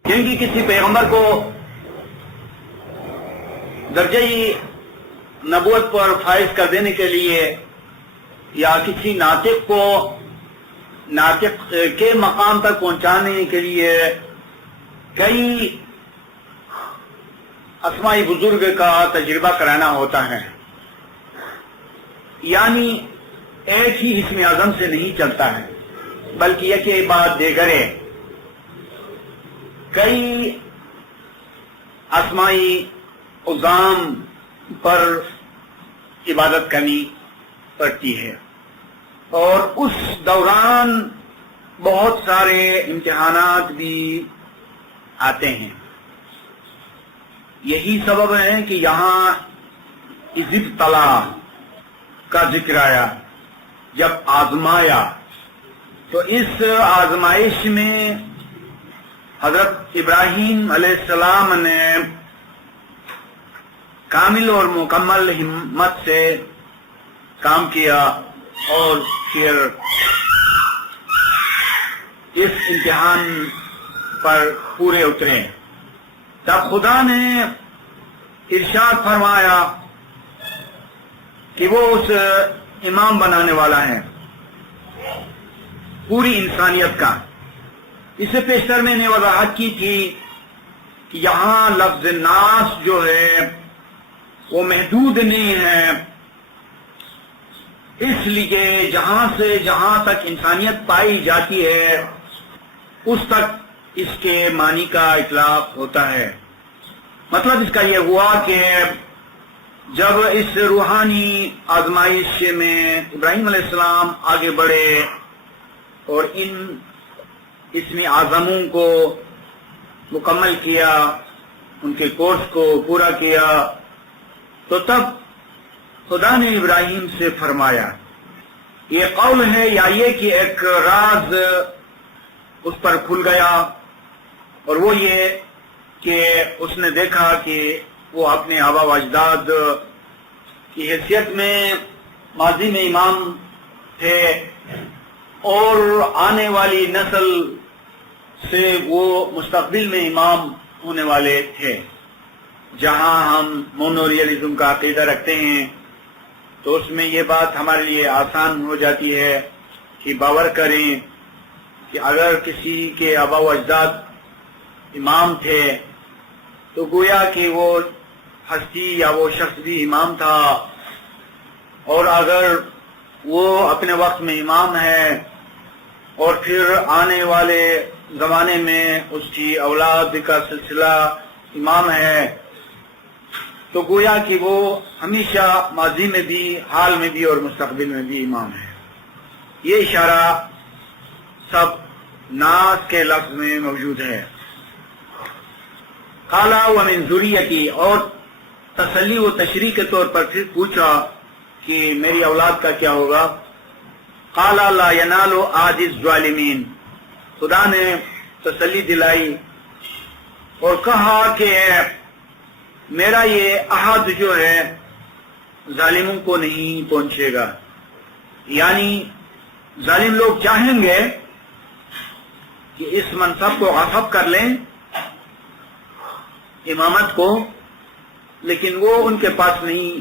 جن کی کسی پیغمبر کو درجہ نبوت پر فائز کر دینے کے لیے یا کسی ناطق کو ناطق کے مقام تک پہنچانے کے لیے کئی اسماء بزرگ کا تجربہ کرانا ہوتا ہے، یعنی ایک ہی اسم اعظم سے نہیں چلتا ہے بلکہ یہ کہ بات دیگر ہے، کئی اسماء اعظام پر عبادت کرنی پڑتی ہے، اور اس دوران بہت سارے امتحانات بھی آتے ہیں۔ یہی سبب ہے کہ یہاں اذ ابتلا کا ذکر آیا، جب آزمایا، تو اس آزمائش میں حضرت ابراہیم علیہ السلام نے کامل اور مکمل ہمت سے کام کیا اور پھر اس امتحان پر پورے اترے۔ تب خدا نے ارشاد فرمایا کہ وہ اس امام بنانے والا ہے پوری انسانیت کا۔ اس سے پیشتر میں نے وضاحت کی تھی کہ یہاں لفظ ناس جو ہے وہ محدود نہیں ہے، اس لیے جہاں سے جہاں تک انسانیت پائی جاتی ہے اس تک اس کے معنی کا اطلاق ہوتا ہے۔ مطلب اس کا یہ ہوا کہ جب اس روحانی آزمائش میں ابراہیم علیہ السلام آگے بڑھے اور ان اسم اعظموں کو مکمل کیا، ان کے کورس کو پورا کیا، تو تب خدا نے ابراہیم سے فرمایا، یہ قول ہے یا یہ کہ ایک راز اس پر کھل گیا، اور وہ یہ کہ اس نے دیکھا کہ وہ اپنے آبا و اجداد کی حیثیت میں ماضی میں امام تھے اور آنے والی نسل سے وہ مستقبل میں امام ہونے والے تھے۔ جہاں ہم مونوریلزم کا عقیدہ رکھتے ہیں تو اس میں یہ بات ہمارے لیے آسان ہو جاتی ہے کہ باور کریں کہ اگر کسی کے آبا و اجداد امام تھے تو گویا کہ وہ ہستی یا وہ شخص بھی امام تھا، اور اگر وہ اپنے وقت میں امام ہے اور پھر آنے والے زمانے میں اس کی اولاد کا سلسلہ امام ہے، تو گویا کہ وہ ہمیشہ ماضی میں بھی، حال میں بھی اور مستقبل میں بھی امام ہے۔ یہ اشارہ سب ناس کے لفظ میں موجود ہے۔ قال ومن ذریتی، اور تسلی و تشریح کے طور پر پھر پوچھا کہ میری اولاد کا کیا ہوگا؟ قال لا ینال عهد الظالمین، خدا نے تسلی دلائی اور کہا کہ میرا یہ عہد جو ہے ظالموں کو نہیں پہنچے گا، یعنی ظالم لوگ چاہیں گے کہ اس منصب کو غصب کر لیں، امامت کو، لیکن وہ ان کے پاس نہیں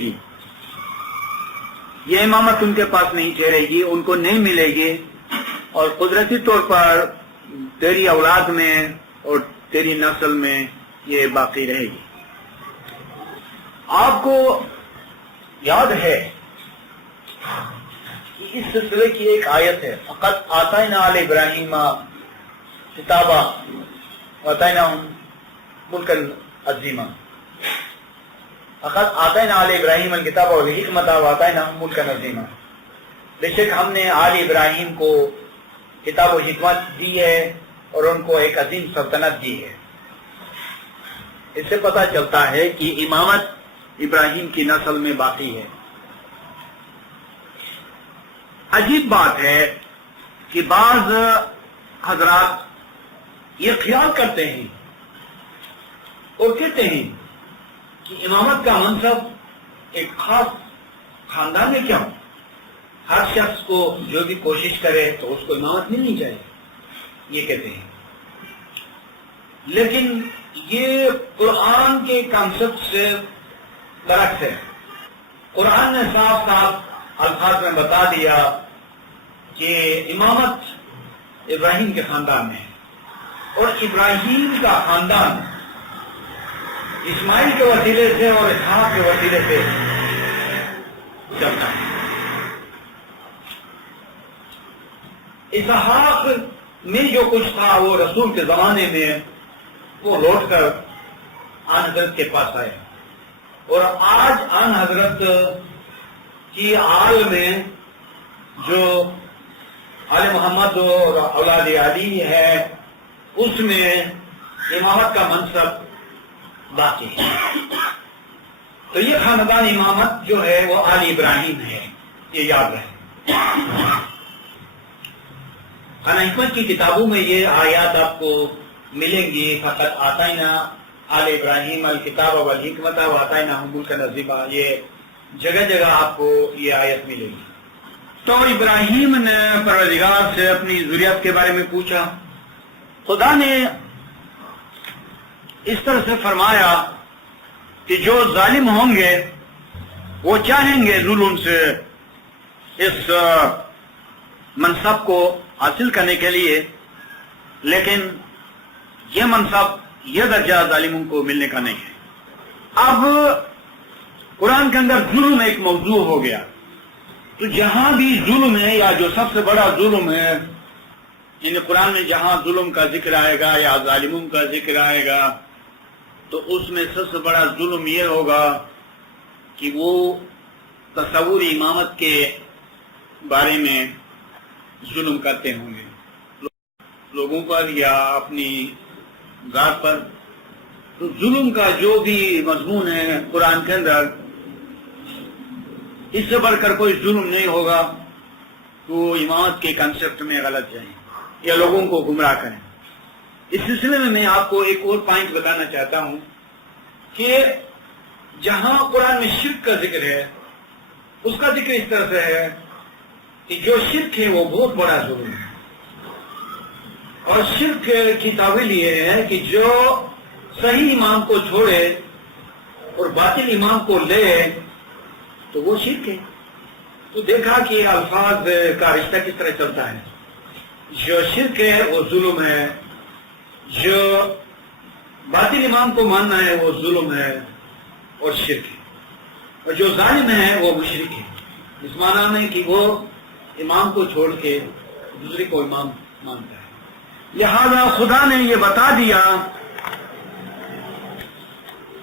گی، یہ امامت ان کے پاس نہیں ٹھہرے گی، ان کو نہیں ملے گی، اور قدرتی طور پر تیری اولاد میں اور تیری نسل میں یہ باقی رہے گی۔ آپ کو یاد ہے کہ اس سلسلے کی ایک آیت ہے، فقط آتینا آل ابراہیم کتابا وآتیناہم ملکا عظیما، فقط آتینا آل ابراہیم الکتاب والحکمۃ وآتیناہم ملکا عظیما، بے شک ہم نے آل ابراہیم کو کتاب و حکمت دی ہے اور ان کو ایک عظیم سلطنت دی ہے۔ اس سے پتہ چلتا ہے کہ امامت ابراہیم کی نسل میں باقی ہے۔ عجیب بات ہے کہ بعض حضرات یہ خیال کرتے ہیں اور کہتے ہیں کہ امامت کا منصب ایک خاص خاندان میں کیا ہو، ہر شخص کو جو بھی کوشش کرے تو اس کو امامت ملنی چاہیے، یہ کہتے ہیں۔ لیکن یہ قرآن کے کانسیپٹ سے برعکس ہے۔ قرآن نے صاف صاف الفاظ میں بتا دیا کہ امامت ابراہیم کے خاندان میں ہے، اور ابراہیم کا خاندان اسماعیل کے وسیلے سے اور اسحاق کے وسیلے سے چلتا ہے۔ اسحاق میں جو کچھ تھا وہ رسول کے زمانے میں وہ لوٹ کر آن حضرت کے پاس آئے، اور آج آن حضرت کی آل میں جو آل محمد اور اولاد علی ہے اس میں امامت کا منصب باقی ہے۔ تو یہ خاندان امامت جو ہے وہ آل ابراہیم ہے، یہ یاد رہے۔ خانہ حکمت کی کتابوں میں یہ آیات آپ کو ملیں گی، فقط آتینا آل ابراہیم الکتاب والحکمت وآتیناہم ملکا عظیما، یہ جگہ جگہ آپ کو یہ آیت ملے گی۔ تو ابراہیم نے پروردگار سے اپنی ذریت کے بارے میں پوچھا، خدا نے اس طرح سے فرمایا کہ جو ظالم ہوں گے وہ چاہیں گے ظلم سے اس منصب کو حاصل کرنے کے لیے، لیکن یہ منصب، یہ درجہ ظالموں کو ملنے کا نہیں ہے۔ اب قرآن کے اندر ظلم ایک موضوع ہو گیا، تو جہاں بھی ظلم ہے یا جو سب سے بڑا ظلم ہے، یعنی قرآن میں جہاں ظلم کا ذکر آئے گا یا ظالموں کا ذکر آئے گا تو اس میں سب سے بڑا ظلم یہ ہوگا کہ وہ تصور امامت کے بارے میں ظلم کرتے ہوں گے لوگوں پر یا اپنی ذات پر۔ تو ظلم کا جو بھی مضمون ہے قرآن کے اندر، اس سے بڑھ کر کوئی ظلم نہیں ہوگا تو امامت کے کنسپٹ میں غلط جائیں یا لوگوں کو گمراہ کریں۔ اس سلسلے میں آپ کو ایک اور پوائنٹ بتانا چاہتا ہوں کہ جہاں قرآن میں شرک کا ذکر ہے اس کا ذکر اس طرح سے ہے کہ جو شرک ہے وہ بہت بڑا ظلم ہے، اور شرک کی تعویل یہ ہے کہ جو صحیح امام کو چھوڑے اور باطل امام کو لے تو وہ شرک ہے۔ تو دیکھا کہ الفاظ کا رشتہ کس طرح چلتا ہے، جو شرک ہے وہ ظلم ہے، جو باطل امام کو ماننا ہے وہ ظلم ہے اور شرک ہے، اور جو ظالم ہے وہ مشرک ہے، اس معنی میں کہ وہ امام کو چھوڑ کے دوسرے کو امام مانتا ہے۔ لہذا خدا نے یہ بتا دیا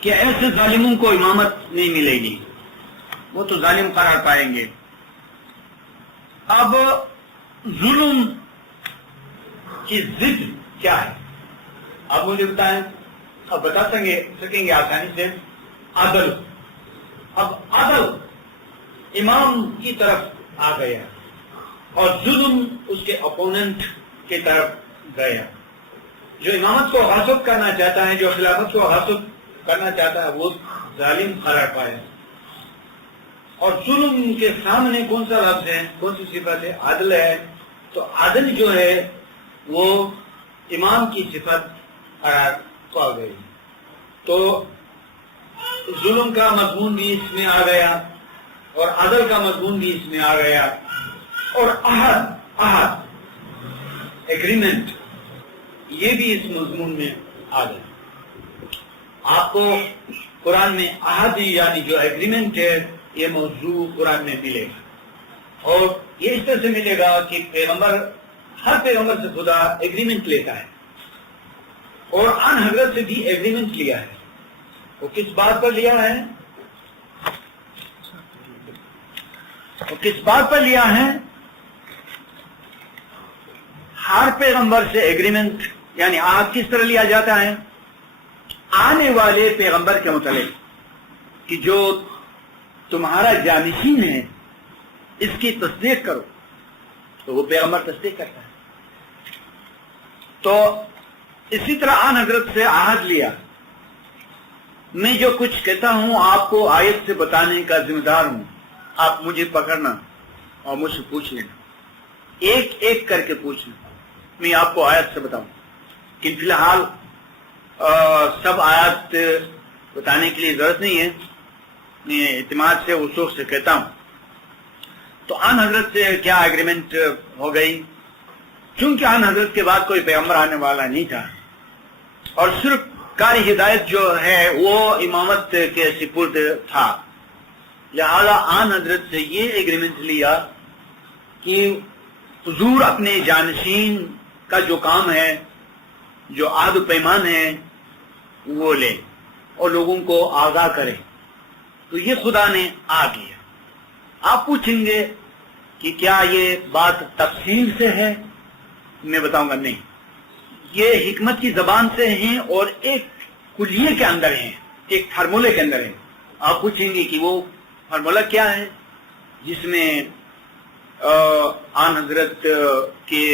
کہ ایسے ظالموں کو امامت نہیں ملے گی، وہ تو ظالم قرار پائیں گے۔ اب ظلم کی ضد کیا ہے آپ مجھے بتائیں، اب بتا سکیں گے آسانی سے؟ عدل۔ اب عدل امام کی طرف آ گیا اور ظلم اس کے اپوننٹ کی طرف گیا۔ جو امامت کو غاصب کرنا چاہتا ہے، جو خلافت کو غاصب کرنا چاہتا ہے، وہ ظالم قرار پائے۔ اور ظلم کے سامنے کون سا لفظ ہے، کون سی صفت ہے؟ عدل ہے۔ تو عدل جو ہے وہ امام کی صفت قرار پا گئی۔ تو ظلم کا مضمون بھی اس میں آ گیا اور عدل کا مضمون بھی اس میں آ گیا اور عہد ایگریمنٹ یہ بھی اس مضمون میں آ گیا. آپ کو قرآن میں عہد یعنی جو ایگریمنٹ ہے یہ موضوع قرآن میں ملے گا اور یہ اس طرح سے ملے گا کہ ہر پیغمبر سے خدا ایگریمنٹ لیتا ہے اور آن حضرت سے بھی ایگریمنٹ لیا ہے. وہ کس بات پر لیا ہے؟ وہ کس بات پر لیا ہے؟ ہر پیغمبر سے ایگریمنٹ یعنی عہد کس طرح لیا جاتا ہے؟ آنے والے پیغمبر کے متعلق کہ جو تمہارا جانشین ہے اس کی تصدیق کرو تو وہ پیغمبر تصدیق کرتا ہے. تو اسی طرح آن حضرت سے عہد لیا میں جو کچھ کہتا ہوں آپ کو آیت سے بتانے کا ذمہ دار ہوں. آپ مجھے پکڑنا اور مجھ سے پوچھ لینا ایک ایک کر کے پوچھنا میں آپ کو آیت سے بتاؤں کہ فی الحال سب آیات بتانے کے لیے ضرورت نہیں ہے. میں اعتماد سے وثوق سے کہتا ہوں. تو آن حضرت سے کیا ایگریمنٹ ہو گئی چونکہ آن حضرت کے بعد کوئی پیغمبر آنے والا نہیں تھا اور صرف کاری ہدایت جو ہے وہ امامت کے سپرد تھا. لہذا آن حضرت سے یہ ایگریمنٹ لیا کہ حضور اپنے جانشین کا جو کام ہے جو عہد و پیمان ہے وہ لے اور لوگوں کو آگاہ کرے. تو یہ خدا نے عہد لیا. آپ پوچھیں گے کہ کیا یہ بات تفصیل سے ہے؟ میں بتاؤں گا نہیں. یہ حکمت کی زبان سے ہیں اور ایک کلیے کے اندر ہیں ایک فارمولے کے اندر ہیں. آپ پوچھیں گے کہ وہ فارمولہ کیا ہے جس میں آن حضرت کے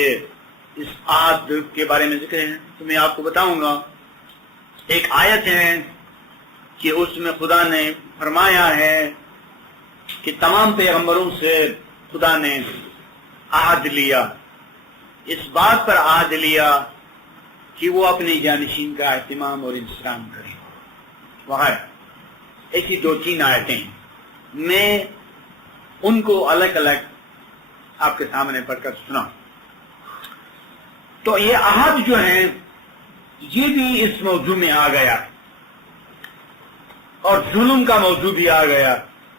اس عہد کے بارے میں ذکر ہے. تو میں آپ کو بتاؤں گا ایک آیت ہے کہ اس میں خدا نے فرمایا ہے کہ تمام پیغمبروں سے خدا نے عہد لیا اس بات پر عہد لیا کہ وہ اپنے جانشین کا اہتمام اور انتظام کریں. وغیرہ ایسی 2-3 آیتیں ہیں. میں ان کو الگ الگ آپ کے سامنے پڑھ کر سنا. تو یہ عہد جو ہے یہ بھی اس موضوع میں آ گیا اور ظلم کا موضوع بھی آ گیا.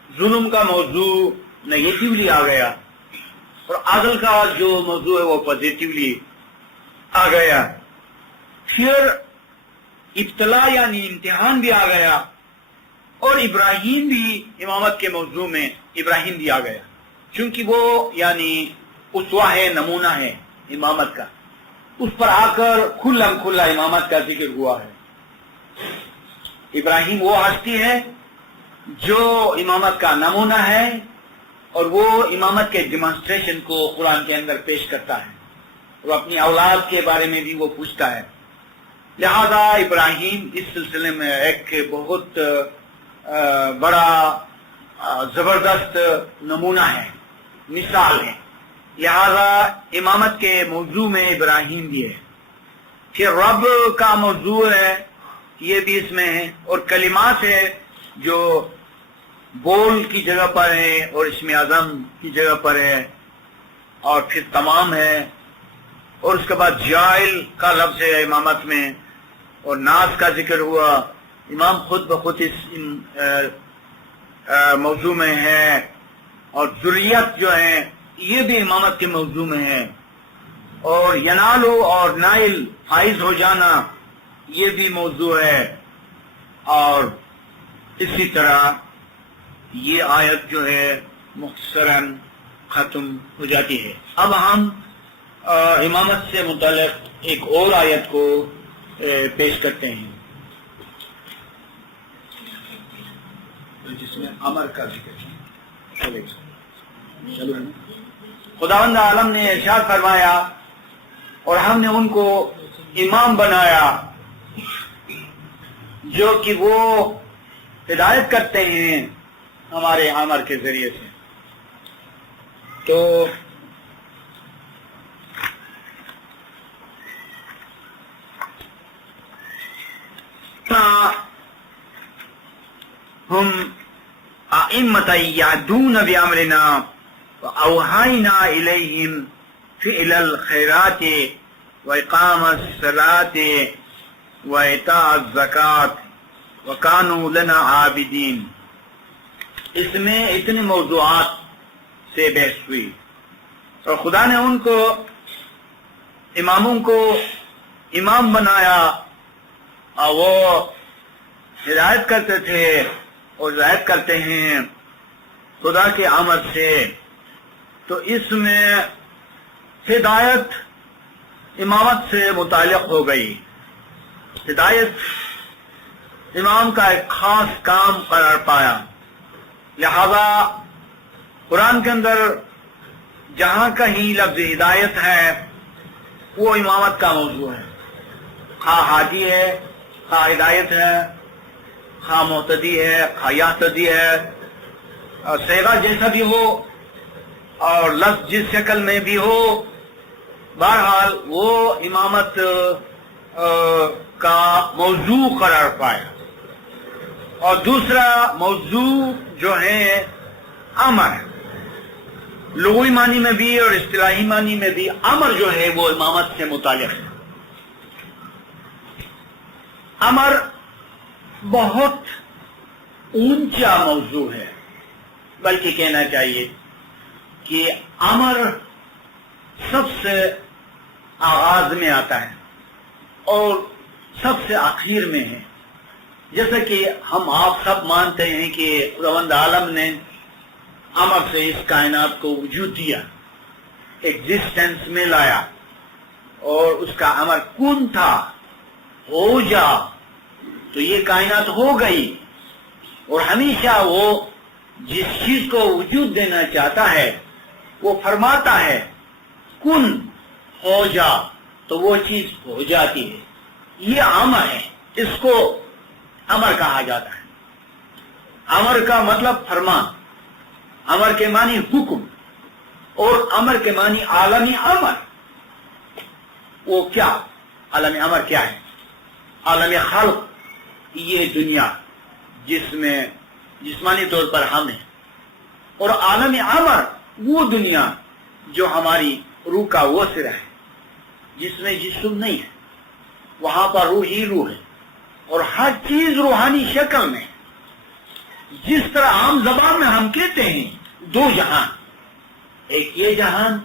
ظلم کا موضوع نیگیٹیولی آ گیا اور عدل کا جو موضوع ہے وہ پازیٹیولی آ گیا. پھر ابتلا یعنی امتحان بھی آ گیا اور ابراہیم بھی امامت کے موضوع میں ابراہیم بھی آ گیا چونکہ وہ یعنی اسوہ ہے نمونہ ہے امامت کا. اس پر آ کر کھلم کھلا امامت کا ذکر ہوا ہے. ابراہیم وہ ہستی ہے جو امامت کا نمونہ ہے اور وہ امامت کے ڈیمانسٹریشن کو قرآن کے اندر پیش کرتا ہے اور اپنی اولاد کے بارے میں بھی وہ پوچھتا ہے. لہذا ابراہیم اس سلسلے میں ایک بہت بڑا زبردست نمونہ ہے مثال ہے. لہذا امامت کے موضوع میں ابراہیم بھی ہے. پھر رب کا موضوع ہے یہ بھی اس میں ہے اور کلمات ہے جو بول کی جگہ پر ہے اور اسم اعظم کی جگہ پر ہے اور پھر تمام ہے اور اس کے بعد جائل کا لفظ ہے امامت میں اور ناس کا ذکر ہوا. امام خود بخود اس موضوع میں ہے اور ذریت جو ہے یہ بھی امامت کے موضوع میں ہے اور ینالو اور نائل فائز ہو جانا یہ بھی موضوع ہے. اور اسی طرح یہ آیت جو ہے مختصراً ختم ہو جاتی ہے. اب ہم امامت سے متعلق ایک اور آیت کو پیش کرتے ہیں جس میں امر کا ذکر ہے. خداوند عالم نے ارشاد فرمایا اور ہم نے ان کو امام بنایا جو کہ وہ ہدایت کرتے ہیں ہمارے امر کے ذریعے سے. تو ہم ائمۃ یعدون بامرنا واوحینا الیہم فعل الخیرات واقام الصلاۃ وایتاء الزکوٰۃ وکانوا لنا عابدین. اس میں اتنے موضوعات سے بحث ہوئی اور خدا نے ان کو اماموں کو امام بنایا اور وہ ہدایت کرتے تھے اور ہدایت کرتے ہیں خدا کے امر سے. تو اس میں ہدایت امامت سے متعلق ہو گئی. ہدایت امام کا ایک خاص کام قرار پایا. لہذا قرآن کے اندر جہاں کہیں لفظ ہدایت ہے وہ امامت کا موضوع ہے. خواہ ہادی ہے، خواہ ہدایت ہے، خواہ محتدی ہے، خواہ یہتدی ہے، صیغہ جیسا بھی ہو اور لفظ جس شکل میں بھی ہو، بہرحال وہ امامت کا موضوع قرار پایا. اور دوسرا موضوع جو ہے امر، لغوی معنی میں بھی اور اصطلاحی معنی میں بھی امر جو ہے وہ امامت سے متعلق ہے. امر بہت اونچا موضوع ہے، بلکہ کہنا چاہیے کہ امر سب سے آغاز میں آتا ہے اور سب سے آخر میں ہے. جیسا کہ ہم آپ سب مانتے ہیں کہ خداوند عالم نے امر سے اس کائنات کو وجود دیا، ایگزسٹنس میں لایا، اور اس کا امر کن تھا، ہو جا، تو یہ کائنات ہو گئی. اور ہمیشہ وہ جس چیز کو وجود دینا چاہتا ہے وہ فرماتا ہے کن، ہو جا، تو وہ چیز ہو جاتی ہے. یہ امر ہے، اس کو امر کہا جاتا ہے. امر کا مطلب فرمان، امر کے معنی حکم، اور امر کے معنی عالمی امر. وہ کیا عالمی امر کیا ہے؟ عالمی خلق، یہ دنیا جس میں جسمانی طور پر ہم ہیں، اور عالمی امر وہ دنیا جو ہماری روح کا وہ سر ہے، جس میں جسم نہیں ہے، وہاں پر روح ہی روح ہے، اور ہر چیز روحانی شکل میں. جس طرح عام زبان میں ہم کہتے ہیں دو جہان، ایک یہ جہان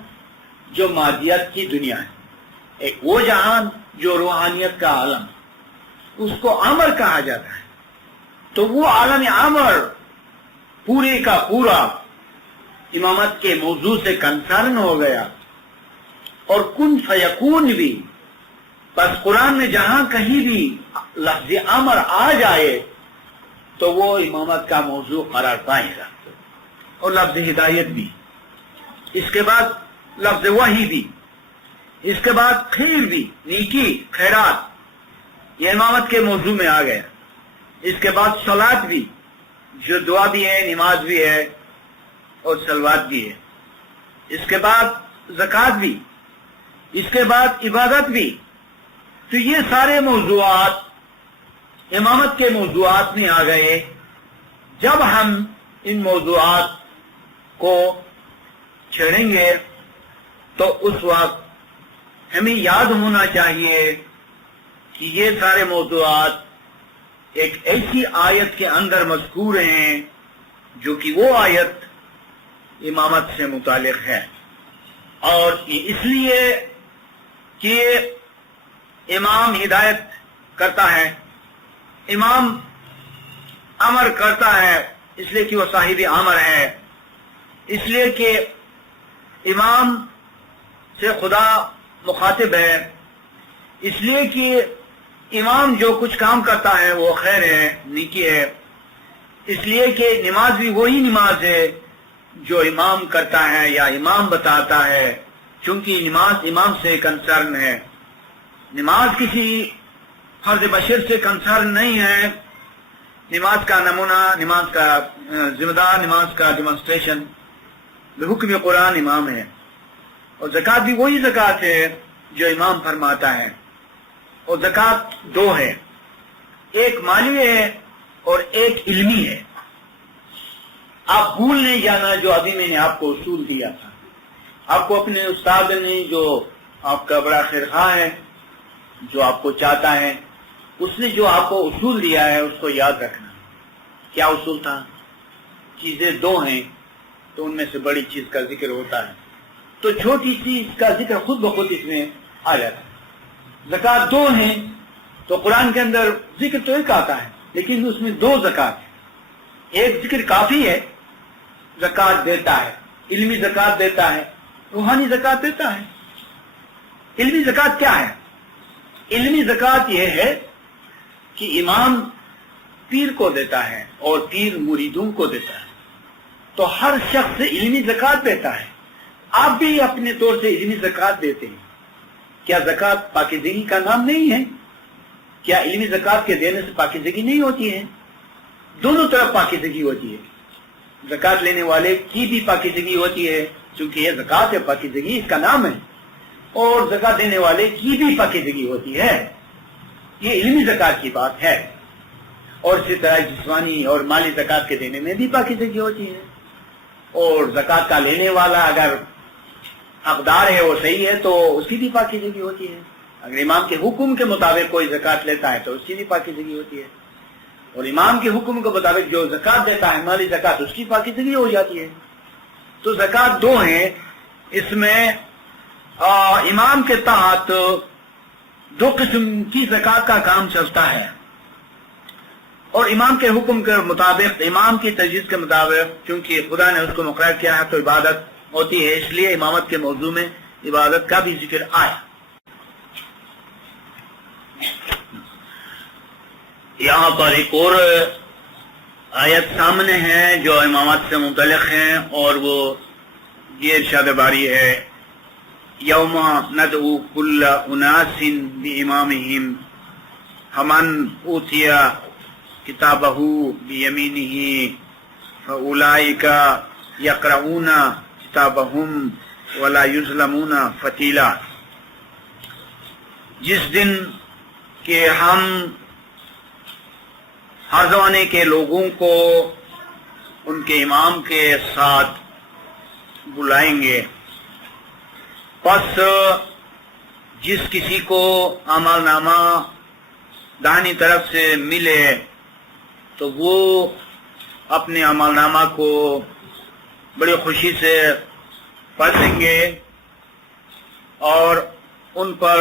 جو مادیت کی دنیا ہے، ایک وہ جہان جو روحانیت کا عالم ہے، اس کو امر کہا جاتا ہے. تو وہ عالم امر پورے کا پورا امامت کے موضوع سے کنسرن ہو گیا. اور کن فیکون بھی، بس قرآن میں جہاں کہیں بھی لفظ امر آ جائے تو وہ امامت کا موضوع قرار پائے گا. اور لفظ ہدایت بھی، اس کے بعد لفظ وحی بھی، اس کے بعد خیر بھی، نیکی خیرات، یہ امامت کے موضوع میں آ گیا. اس کے بعد صلاۃ بھی، جو دعا بھی ہے، نماز بھی ہے اور صلوات بھی ہے. اس کے بعد زکوٰۃ بھی، اس کے بعد عبادت بھی. تو یہ سارے موضوعات امامت کے موضوعات میں آ گئے. جب ہم ان موضوعات کو چھیڑیں گے تو اس وقت ہمیں یاد ہونا چاہیے کہ یہ سارے موضوعات ایک ایسی آیت کے اندر مذکور ہیں جو کہ وہ آیت امامت سے متعلق ہے. اور یہ اس لیے کہ امام ہدایت کرتا ہے، امام امر کرتا ہے، اس لیے کہ وہ صاحب امر ہے، اس لیے کہ امام سے خدا مخاطب ہے، اس لیے کہ امام جو کچھ کام کرتا ہے وہ خیر ہے، نیکی ہے، اس لیے کہ نماز بھی وہی نماز ہے جو امام کرتا ہے یا امام بتاتا ہے، چونکہ نماز امام سے کنسرن ہے. نماز کسی فرد بشر سے کنسرن نہیں ہے. نماز کا نمونہ، نماز کا ذمہ دار، نماز کا ڈیمانسٹریشن بحکم قرآن امام ہے. اور زکوٰۃ بھی وہی زکوٰۃ ہے جو امام فرماتا ہے. اور زکوٰۃ دو ہے، ایک مالی ہے اور ایک علمی ہے. آپ بھول نہیں جانا جو ابھی میں نے آپ کو اصول دیا تھا. آپ کو اپنے استاد نے جو آپ کا بڑا خیرخواہ ہے، جو آپ کو چاہتا ہے، اس نے جو آپ کو اصول دیا ہے اس کو یاد رکھنا. کیا اصول تھا؟ چیزیں دو ہیں تو ان میں سے بڑی چیز کا ذکر ہوتا ہے، تو چھوٹی چیز کا ذکر خود بخود اس میں آ جاتا ہے. زکوٰۃ دو ہیں تو قرآن کے اندر ذکر تو ایک آتا ہے لیکن اس میں دو زکوٰۃ ہیں. ایک ذکر کافی ہے، زکوٰۃ دیتا ہے، علمی زکوٰۃ دیتا ہے، روحانی زکوٰۃ دیتا ہے. علمی زکوٰۃ کیا ہے؟ علمی زکوٰۃ یہ ہے کہ امام پیر کو دیتا ہے اور پیر مریدوں کو دیتا ہے، تو ہر شخص علمی زکوٰۃ دیتا ہے. آپ بھی اپنے طور سے علمی زکوٰۃ دیتے ہیں. کیا زکوٰۃ پاکیزگی کا نام نہیں ہے؟ کیا علمی زکوٰۃ کے دینے سے پاکیزگی نہیں ہوتی ہے؟ دونوں طرف پاکیزگی ہوتی ہے. زکوٰۃ لینے والے کی بھی پاکیزگی ہوتی ہے چونکہ یہ زکوٰۃ ہے، پاکیزگی اس کا نام ہے، اور زکوٰۃ دینے والے کی بھی پاکیزگی ہوتی ہے. یہ علمی زکوٰۃ کی بات ہے. اور اسی طرح جسمانی اور مالی زکوٰۃ کے دینے میں بھی پاکیزگی ہوتی ہے. اور زکوٰۃ کا لینے والا اگر حقدار ہے اور صحیح ہے تو اس کی بھی پاکیزگی ہوتی ہے. اگر امام کے حکم کے مطابق کوئی زکوٰۃ لیتا ہے تو اس کی بھی پاکیزگی ہوتی ہے. اور امام کے حکم کے مطابق جو زکوٰۃ دیتا ہے مالی زکوٰۃ، اس کی پاکیزگی ہو جاتی ہے. تو زکوٰۃ دو ہیں. اس میں امام کے تحت دو قسم کی زکوٰۃ کا کام چلتا ہے، اور امام کے حکم کے مطابق، امام کی تجویز کے مطابق، کیونکہ خدا نے اس کو مقرر کیا ہے تو عبادت ہوتی ہے، اس لیے امامت کے موضوع میں عبادت کا بھی ذکر آیا. یہاں پر ایک اور آیت سامنے ہے جو امامت سے متعلق ہیں، اور وہ یہ ارشاد باری ہے: یوم ندعو کل اناس بامامہم فمن اوتی کتابہ بیمینہ فاولئک یقرؤون کتابہم ولا یظلمون فتیلا. جس دن کہ ہم ہر زمانے کے لوگوں کو ان کے امام کے ساتھ بلائیں گے، پس جس کسی کو اعمال نامہ داہنی طرف سے ملے تو وہ اپنے اعمال نامہ کو بڑی خوشی سے پڑھیں گے اور ان پر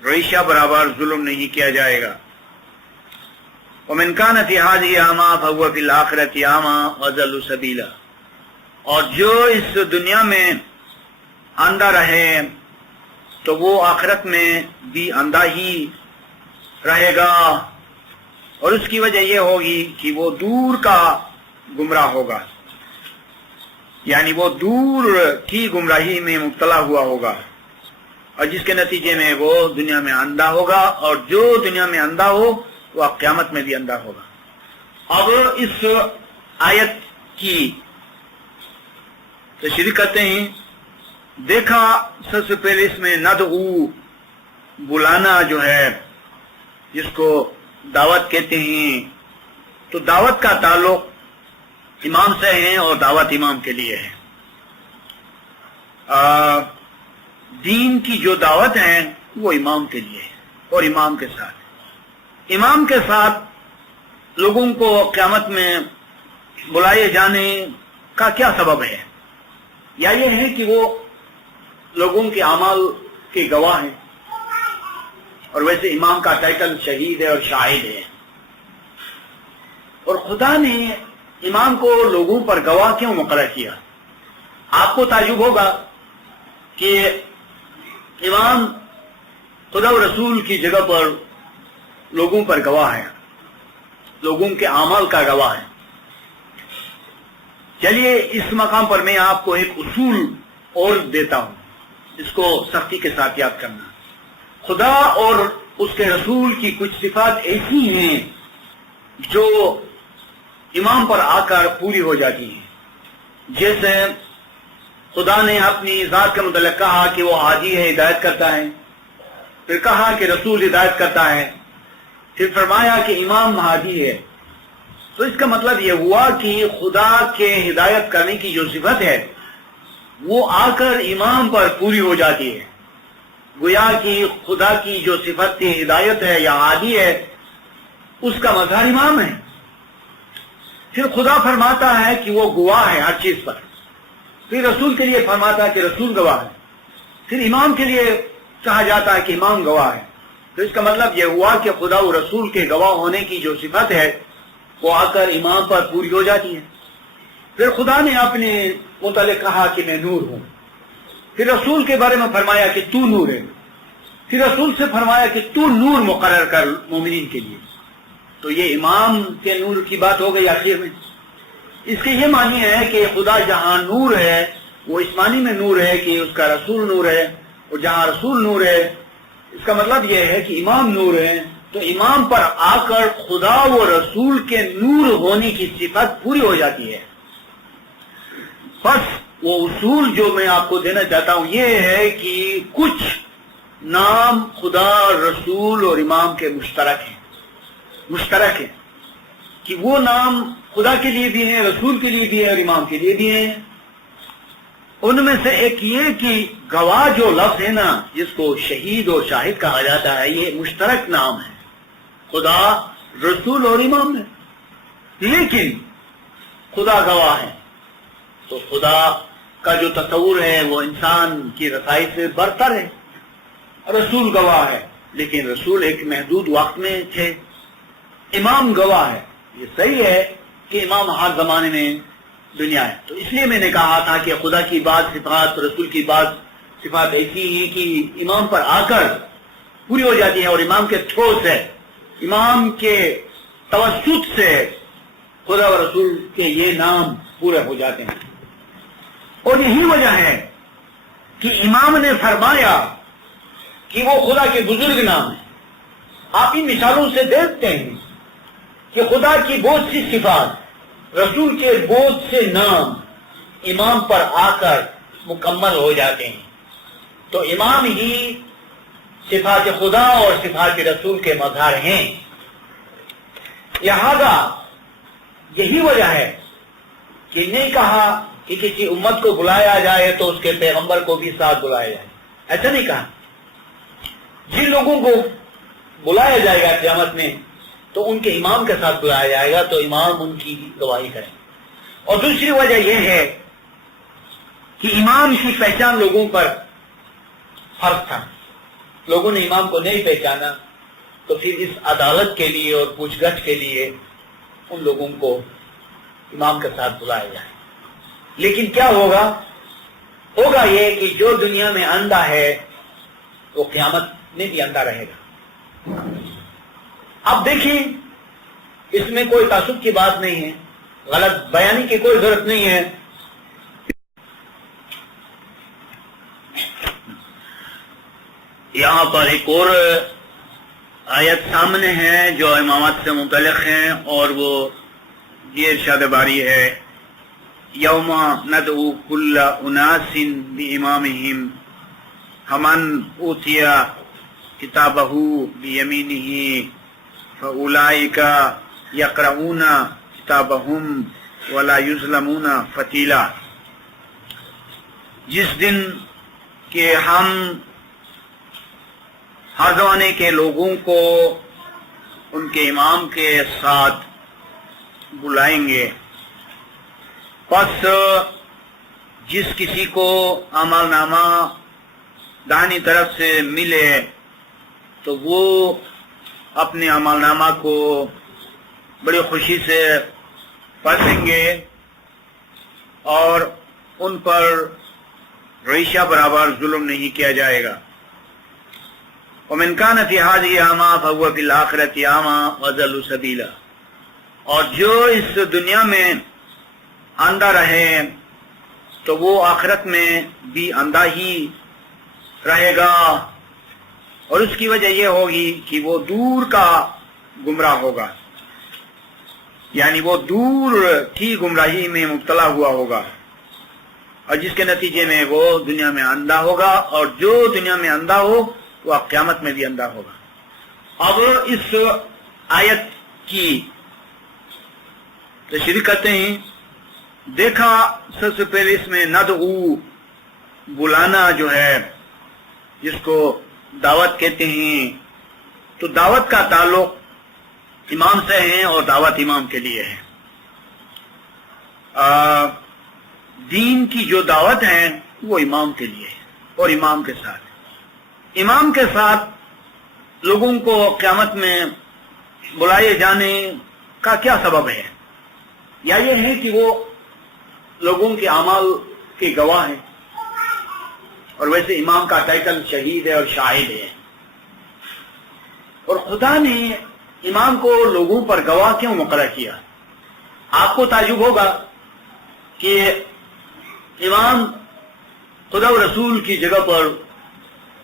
ریشہ برابر ظلم نہیں کیا جائے گا. ومن کان فی ہذہ اعمیٰ فہو فی الآخرۃ اعمیٰ وأضل سبیلا. اور جو اس دنیا میں اندھا رہے تو وہ آخرت میں بھی اندھا ہی رہے گا، اور اس کی وجہ یہ ہوگی کہ وہ دور کا گمراہ ہوگا، یعنی وہ دور کی گمراہی میں مبتلا ہوا ہوگا، اور جس کے نتیجے میں وہ دنیا میں اندھا ہوگا، اور جو دنیا میں اندھا ہو وہ قیامت میں بھی اندھا ہوگا. اب اس آیت کی تشریح کرتے ہیں. دیکھا سب سے پہلے اس میں ندعو، بلانا جو ہے جس کو دعوت کہتے ہیں، تو دعوت کا تعلق امام سے ہے اور دعوت امام کے لیے ہے. دین کی جو دعوت ہے وہ امام کے لیے ہے اور امام کے ساتھ. امام کے ساتھ لوگوں کو قیامت میں بلائے جانے کا کیا سبب ہے؟ یا یہ ہے کہ وہ لوگوں کے اعمال کے گواہ ہیں، اور ویسے امام کا ٹائٹل شہید ہے اور شاہد ہے، اور خدا نے امام کو لوگوں پر گواہ کیوں مقرر کیا؟ آپ کو تعجب ہوگا کہ امام خدا و رسول کی جگہ پر لوگوں پر گواہ ہے، لوگوں کے اعمال کا گواہ ہے. چلیے اس مقام پر میں آپ کو ایک اصول اور دیتا ہوں، اس کو سختی کے ساتھ یاد کرنا. خدا اور اس کے رسول کی کچھ صفات ایسی ہیں جو امام پر آ کر پوری ہو جاتی ہیں. جیسے خدا نے اپنی ذات کے متعلق کہا کہ وہ ہادی ہے، ہدایت کرتا ہے، پھر کہا کہ رسول ہدایت کرتا ہے، پھر فرمایا کہ امام ہادی ہے. تو اس کا مطلب یہ ہوا کہ خدا کے ہدایت کرنے کی جو صفت ہے وہ آ کر امام پر پوری ہو جاتی ہے. گویا کہ خدا کی جو صفت کی ہدایت ہے یا عادی ہے اس کا مظہر امام ہے. پھر خدا فرماتا ہے کہ وہ گواہ ہے ہر چیز پر. پھر رسول کے لیے فرماتا ہے کہ رسول گواہ ہے. پھر امام کے لیے کہا جاتا ہے کہ امام گواہ ہے. تو اس کا مطلب یہ ہوا کہ خدا و رسول کے گواہ ہونے کی جو صفت ہے وہ آ کر امام پر پوری ہو جاتی ہے. پھر خدا نے اپنے متعلق کہا کہ میں نور ہوں. پھر رسول کے بارے میں فرمایا کہ تو نور ہے. پھر رسول سے فرمایا کہ تو نور مقرر کر مومنین کے لیے. تو یہ امام کے نور کی بات ہو گئی آخر میں. اس کے یہ معنی ہے کہ خدا جہاں نور ہے وہ اس معنی میں نور ہے کہ اس کا رسول نور ہے، اور جہاں رسول نور ہے اس کا مطلب یہ ہے کہ امام نور ہے. تو امام پر آ کر خدا و رسول کے نور ہونے کی صفت پوری ہو جاتی ہے. بس وہ اصول جو میں آپ کو دینا چاہتا ہوں یہ ہے کہ کچھ نام خدا، رسول اور امام کے مشترک ہیں کہ وہ نام خدا کے لیے بھی ہیں، رسول کے لیے بھی ہے اور امام کے لیے بھی ہیں. ان میں سے ایک یہ کہ گواہ جو لفظ ہے نا جس کو شہید اور شاہد کہا جاتا ہے یہ مشترک نام ہے خدا، رسول اور امام ہے. لیکن خدا گواہ ہے تو خدا کا جو تصور ہے وہ انسان کی رسائی سے برتر ہے. رسول گواہ ہے لیکن رسول ایک محدود وقت میں تھے. امام گواہ ہے. یہ صحیح ہے کہ امام ہر زمانے میں دنیا ہے. تو اس لیے میں نے کہا تھا کہ خدا کی بعض صفات، رسول کی بعض صفات ایسی ہیں کہ امام پر آ کر پوری ہو جاتی ہے اور امام کے تھرو سے، امام کے توسط سے خدا و رسول کے یہ نام پورے ہو جاتے ہیں. اور یہی وجہ ہے کہ امام نے فرمایا کہ وہ خدا کے بزرگ نام ہیں. آپ ان مثالوں سے دیکھتے ہیں کہ خدا کی بہت سی صفات، رسول کے بہت سے نام امام پر آ کر مکمل ہو جاتے ہیں. تو امام ہی صفات خدا اور صفات رسول کے مظہر ہیں. لہذا یہی وجہ ہے کہ نہیں کہا کہ کسی امت کو بلایا جائے تو اس کے پیغمبر کو بھی ساتھ بلایا جائے. ایسا نہیں کہا. جن لوگوں کو بلایا جائے گا قیامت میں تو ان کے امام کے ساتھ بلایا جائے گا تو امام ان کی گواہی کریں. اور دوسری وجہ یہ ہے کہ امام کی پہچان لوگوں پر فرض تھا. لوگوں نے امام کو نہیں پہچانا تو پھر اس عدالت کے لیے اور پوچھ گچھ کے لیے ان لوگوں کو امام کے ساتھ بلایا جائے. لیکن کیا ہوگا یہ کہ جو دنیا میں اندھا ہے وہ قیامت میں بھی اندھا رہے گا. اب دیکھیں اس میں کوئی تعصب کی بات نہیں ہے، غلط بیانی کی کوئی ضرورت نہیں ہے. یہاں پر ایک اور آیت سامنے ہے جو امامت سے متعلق ہیں اور وہ یہ ارشاد باری ہے یوم ندعو کل اناس بامامہم فمن اوتی کتابہ بیمینہ فاولئک یقرؤون کتابہم ولا یظلمون فتیلا. جس دن کہ ہم ہر زمانے کے لوگوں کو ان کے امام کے ساتھ بلائیں گے، پس جس کسی کو عمل نامہ دائیں طرف سے ملے تو وہ اپنے عمل نامہ کو بڑی خوشی سے پڑھیں گے اور ان پر ریشہ برابر ظلم نہیں کیا جائے گا. ومن كان في هذه أعمى فهو في الآخرة أعمى وأضل سبيلا. اور جو اس دنیا میں اندھا رہے تو وہ آخرت میں بھی اندھا ہی رہے گا، اور اس کی وجہ یہ ہوگی کہ وہ دور کا گمراہ ہوگا، یعنی وہ دور کی گمراہی میں مبتلا ہوا ہوگا، اور جس کے نتیجے میں وہ دنیا میں اندھا ہوگا، اور جو دنیا میں اندھا ہو وہ قیامت میں بھی اندھا ہوگا. اب اس آیت کی تشریح کرتے ہیں، دیکھا سب سے پہلے اس میں ندعو بلانا جو ہے جس کو دعوت کہتے ہیں، تو دعوت کا تعلق امام سے ہے اور دعوت امام کے لیے ہے۔ دین کی جو دعوت ہے وہ امام کے لیے ہے اور امام کے ساتھ۔ امام کے ساتھ لوگوں کو قیامت میں بلائے جانے کا کیا سبب ہے؟ یا یہ ہے کہ وہ لوگوں کے اعمال کے گواہ ہیں، اور ویسے امام کا ٹائٹل شہید ہے اور شاہد ہے، اور خدا نے امام کو لوگوں پر گواہ کیوں مقرر کیا؟ آپ کو تعجب ہوگا کہ امام خدا و رسول کی جگہ پر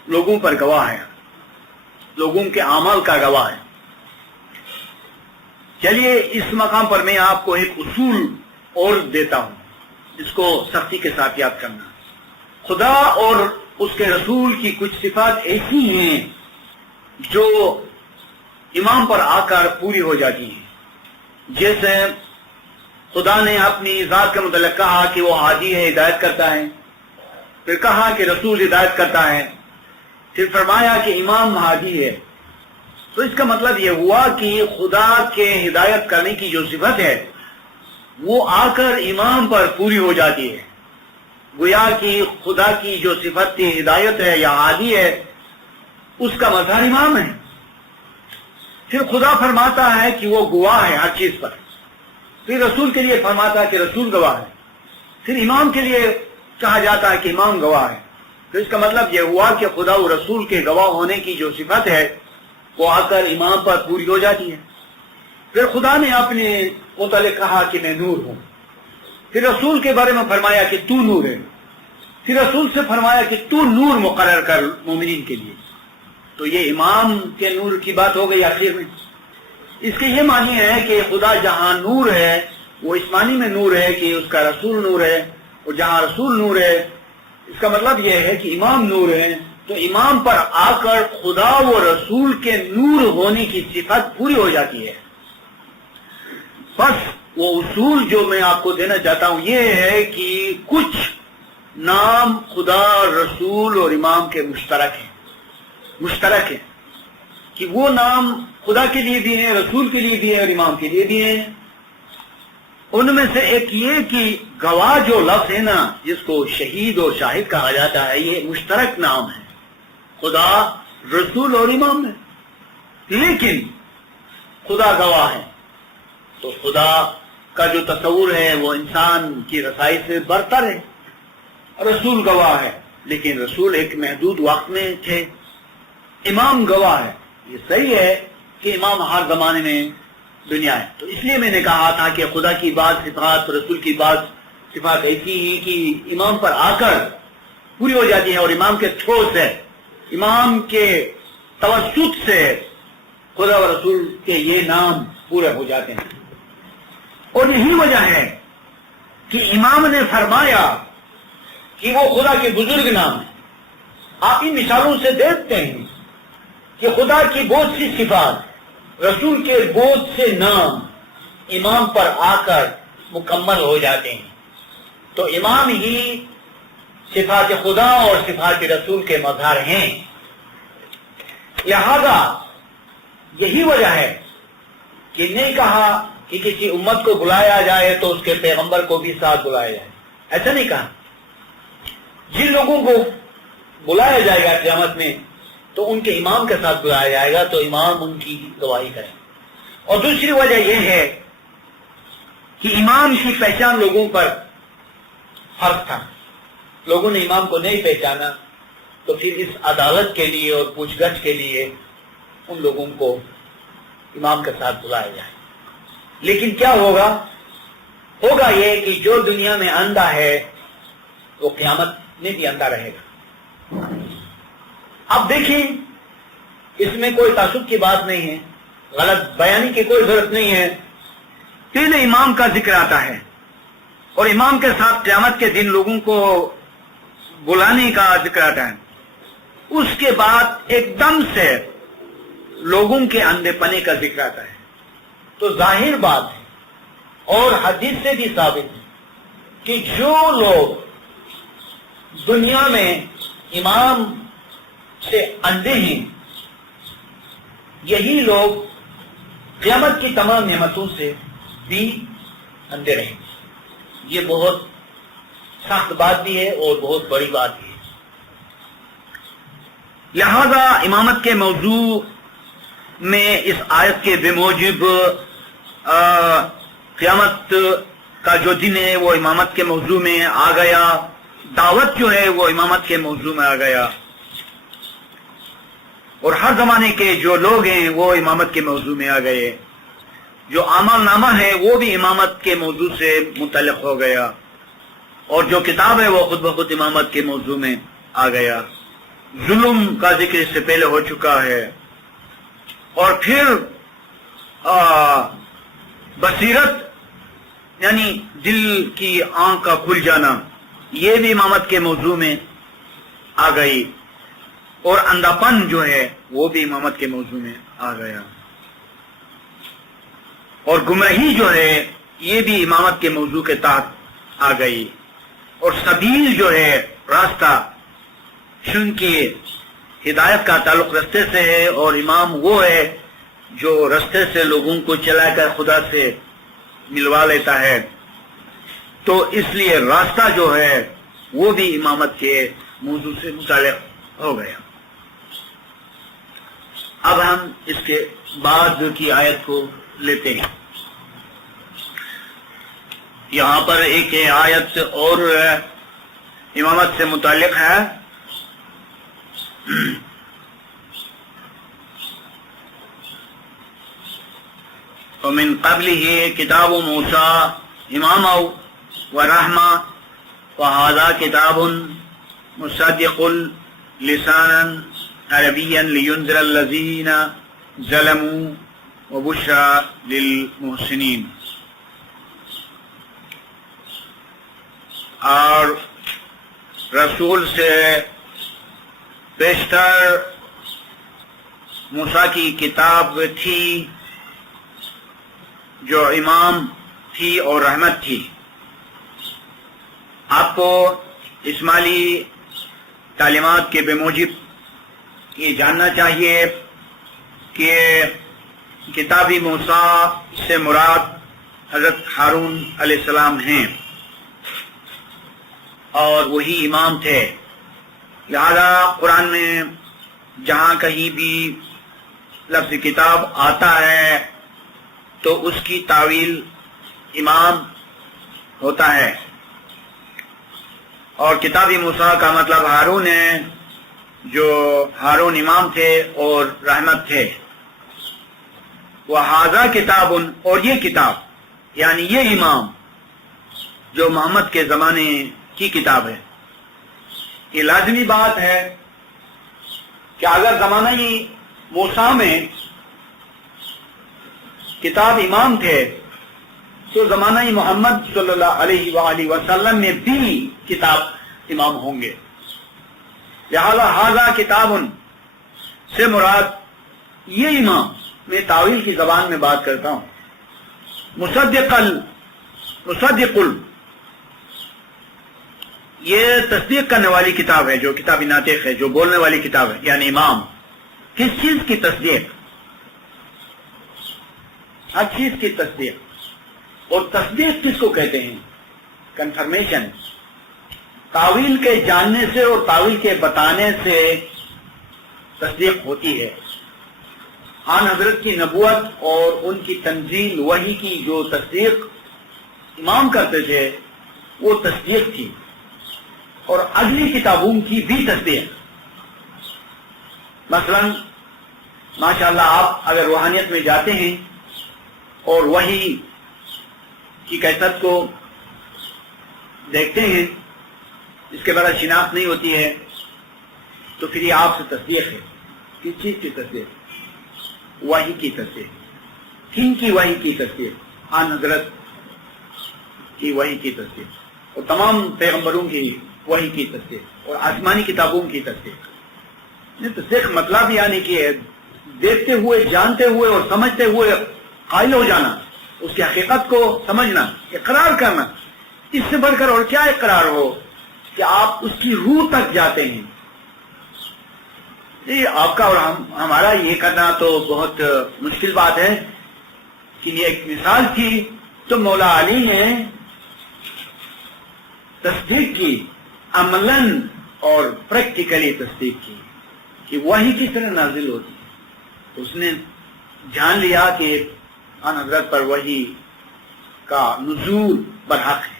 لوگوں پر گواہ ہے، لوگوں کے اعمال کا گواہ ہے۔ چلیے اس مقام پر میں آپ کو ایک اصول اور دیتا ہوں، اس کو سختی کے ساتھ یاد کرنا۔ خدا اور اس کے رسول کی کچھ صفات ایسی ہیں جو امام پر آ کر پوری ہو جاتی ہیں، جیسے خدا نے اپنی ذات کے متعلق کہا کہ وہ ہادی ہے، ہدایت کرتا ہے، پھر کہا کہ رسول ہدایت کرتا ہے، پھر فرمایا کہ امام ہادی ہے۔ تو اس کا مطلب یہ ہوا کہ خدا کے ہدایت کرنے کی جو صفت ہے وہ آ کر امام پر پوری ہو جاتی ہے، گویا کہ خدا کی جو صفت کی ہدایت ہے یا ہادی ہے اس کا مظہر امام ہے۔ پھر خدا فرماتا ہے کہ وہ گواہ ہے ہر چیز پر، پھر رسول کے لیے فرماتا ہے کہ رسول گواہ ہے، پھر امام کے لیے کہا جاتا ہے کہ امام گواہ ہے۔ تو اس کا مطلب یہ ہوا کہ خدا و رسول کے گواہ ہونے کی جو صفت ہے وہ آ کر امام پر پوری ہو جاتی ہے۔ پھر خدا نے اپنے متعلق کہا کہ میں نور ہوں، پھر رسول کے بارے میں فرمایا کہ تو نور ہے، پھر رسول سے فرمایا کہ تو نور مقرر کر مومنین کے لیے۔ تو یہ امام کے نور کی بات ہو گئی آخر میں۔ اس کے یہ معنی ہے کہ خدا جہاں نور ہے وہ اس معنی میں نور ہے کہ اس کا رسول نور ہے، اور جہاں رسول نور ہے اس کا مطلب یہ ہے کہ امام نور ہے، تو امام پر آ کر خدا و رسول کے نور ہونے کی صفت پوری ہو جاتی ہے۔ بس وہ اصول جو میں آپ کو دینا چاہتا ہوں یہ ہے کہ کچھ نام خدا، رسول اور امام کے مشترک ہیں کہ وہ نام خدا کے لیے بھی ہیں، رسول کے لیے بھی ہیں اور امام کے لیے بھی ہیں۔ ان میں سے ایک یہ کہ گواہ جو لفظ ہے نا، جس کو شہید اور شاہد کہا جاتا ہے، یہ مشترک نام ہے خدا، رسول اور امام ہے۔ لیکن خدا گواہ ہے تو خدا کا جو تصور ہے وہ انسان کی رسائی سے برتر ہے۔ رسول گواہ ہے لیکن رسول ایک محدود وقت میں تھے۔ امام گواہ ہے، یہ صحیح ہے کہ امام ہر زمانے میں دنیا ہے۔ تو اس لیے میں نے کہا تھا کہ خدا کی بعض صفات، رسول کی بعض صفات ایسی ہیں کہ امام پر آ کر پوری ہو جاتی ہیں، اور امام کے تھرو سے، امام کے توسط سے خدا و رسول کے یہ نام پورے ہو جاتے ہیں۔ اور یہی وجہ ہے کہ امام نے فرمایا کہ وہ خدا کے بزرگ نام ہیں۔ آپ ان مثالوں سے دیکھتے ہیں کہ خدا کی بہت سی صفات، رسول کے بہت سے نام امام پر آ کر مکمل ہو جاتے ہیں۔ تو امام ہی صفات خدا اور صفات رسول کے مظہر ہیں۔ لہذا یہی وجہ ہے کہ نہیں کہا کہ کسی امت کو بلایا جائے تو اس کے پیغمبر کو بھی ساتھ بلایا جائے، ایسا نہیں کہا۔ جن لوگوں کو بلایا جائے گا قیامت میں تو ان کے امام کے ساتھ بلایا جائے گا، تو امام ان کی گواہی کریں۔ اور دوسری وجہ یہ ہے کہ امام کی پہچان لوگوں پر فرض تھا، لوگوں نے امام کو نہیں پہچانا، تو پھر اس عدالت کے لیے اور پوچھ گچھ کے لیے ان لوگوں کو امام کے ساتھ بلایا جائے۔ لیکن کیا ہوگا یہ کہ جو دنیا میں اندھا ہے وہ قیامت میں بھی اندھا رہے گا۔ اب دیکھیں، اس میں کوئی تعصب کی بات نہیں ہے، غلط بیانی کی کوئی ضرورت نہیں ہے۔ پہلے امام کا ذکر آتا ہے اور امام کے ساتھ قیامت کے دن لوگوں کو بلانے کا ذکر آتا ہے، اس کے بعد ایک دم سے لوگوں کے اندھے پنے کا ذکر آتا ہے۔ تو ظاہر بات ہے اور حدیث سے بھی ثابت ہے کہ جو لوگ دنیا میں امام سے اندھے ہیں یہی لوگ قیامت کی تمام نعمتوں سے بھی اندھے رہیں گے. یہ بہت سخت بات بھی ہے اور بہت بڑی بات بھی ہے. لہذا امامت کے موضوع میں اس آیت کے بموجب قیامت کا جو دن ہے وہ امامت کے موضوع میں آ گیا. دعوت جو ہے وہ امامت کے موضوع میں آ گیا. اور ہر زمانے کے جو لوگ ہیں وہ امامت کے موضوع میں آ گئے. جو اعمال نامہ ہے وہ بھی امامت کے موضوع سے متعلق ہو گیا. اور جو کتاب ہے وہ خود بخود امامت کے موضوع میں آ گیا. ظلم کا ذکر اس سے پہلے ہو چکا ہے. اور پھر بصیرت یعنی دل کی آنکھ کا کھل جانا یہ بھی امامت کے موضوع میں آ گئی. اور اندھاپن جو ہے وہ بھی امامت کے موضوع میں آ گیا. اور گمراہی جو ہے یہ بھی امامت کے موضوع کے تحت آ گئی. اور سبیل جو ہے راستہ، چونکہ ہدایت کا تعلق رستے سے ہے اور امام وہ ہے جو رستے سے لوگوں کو چلا کر خدا سے ملوا لیتا ہے، تو اس لیے راستہ جو ہے وہ بھی امامت کے موضوع سے متعلق ہو گیا. اب ہم اس کے بعد کی آیت کو لیتے ہیں. یہاں پر ایک آیت اور امامت سے متعلق ہے. ومن قبله كتاب موسى إماما ورحمة وهذا كتاب مصدق لسانا عربيا لينذر الذين ظلموا وبشرى للمحسنين. اور رسول سے بیشتر موسیٰ کی کتاب تھی جو امام تھی اور رحمت تھی. آپ کو اسماعیلی تعلیمات کے بموجب یہ جاننا چاہیے کہ کتابی موسیٰ سے مراد حضرت ہارون علیہ السلام ہیں اور وہی امام تھے. لہذا قرآن میں جہاں کہیں بھی لفظ کتاب آتا ہے تو اس کی تعویل امام ہوتا ہے. اور کتابی موسیٰ کا مطلب ہارون ہے، جو ہارون امام تھے اور رحمت تھے. وَهَذَا کتاب، اور یہ کتاب یعنی یہ امام جو محمد کے زمانے کی کتاب ہے. یہ لازمی بات ہے کہ اگر زمانہ موسیٰ میں کتاب امام تھے تو زمانہ محمد صلی اللہ علیہ وآلہ وسلم میں بھی کتاب امام ہوں گے. لہذا ھذا کتاب سے مراد یہ امام، میں تعویل کی زبان میں بات کرتا ہوں. مصدق یہ تصدیق کرنے والی کتاب ہے، جو کتاب ناطق ہے، جو بولنے والی کتاب ہے. یعنی امام کس چیز کی تصدیق؟ ہر چیز کی تصدیق. اور تصدیق کس کو کہتے ہیں؟ کنفرمیشن. تعویل کے جاننے سے اور تعویل کے بتانے سے تصدیق ہوتی ہے. آن حضرت کی نبوت اور ان کی تنزیل وحی کی جو تصدیق امام کرتے تھے وہ تصدیق تھی، اور اگلی کتابوں کی بھی تصدیق. مثلا ماشاءاللہ آپ اگر روحانیت میں جاتے ہیں اور وحی کی کیفیت کو دیکھتے ہیں، اس کے بعد شناخت نہیں ہوتی ہے، تو پھر یہ آپ سے تصدیق ہے. کس چیز کی تصدیق؟ وحی کی تصدیق. کن کی وحی کی تصدیق؟ آن حضرت کی وحی کی تصدیق، اور تمام پیغمبروں کی وحی کی تصدیق، اور آسمانی کتابوں کی تصدیق. تصدیق مطلب یعنی کہ دیکھتے ہوئے، جانتے ہوئے اور سمجھتے ہوئے قائل ہو جانا اس کی حقیقت کو سمجھنا، اقرار کرنا، اس سے بڑھ کر اور کیا اقرار ہو کہ آپ اس کی روح تک جاتے ہیں. آپ کا اور ہمارا یہ کرنا تو بہت مشکل بات ہے. کہ یہ ایک مثال تھی تو مولا علی نے تصدیق کی، عملاً اور پریکٹیکلی تصدیق کی کہ وحی کس طرح نازل ہوتی ہے. اس نے جان لیا کہ آن حضرت پر وحی کا نزول برحق ہے.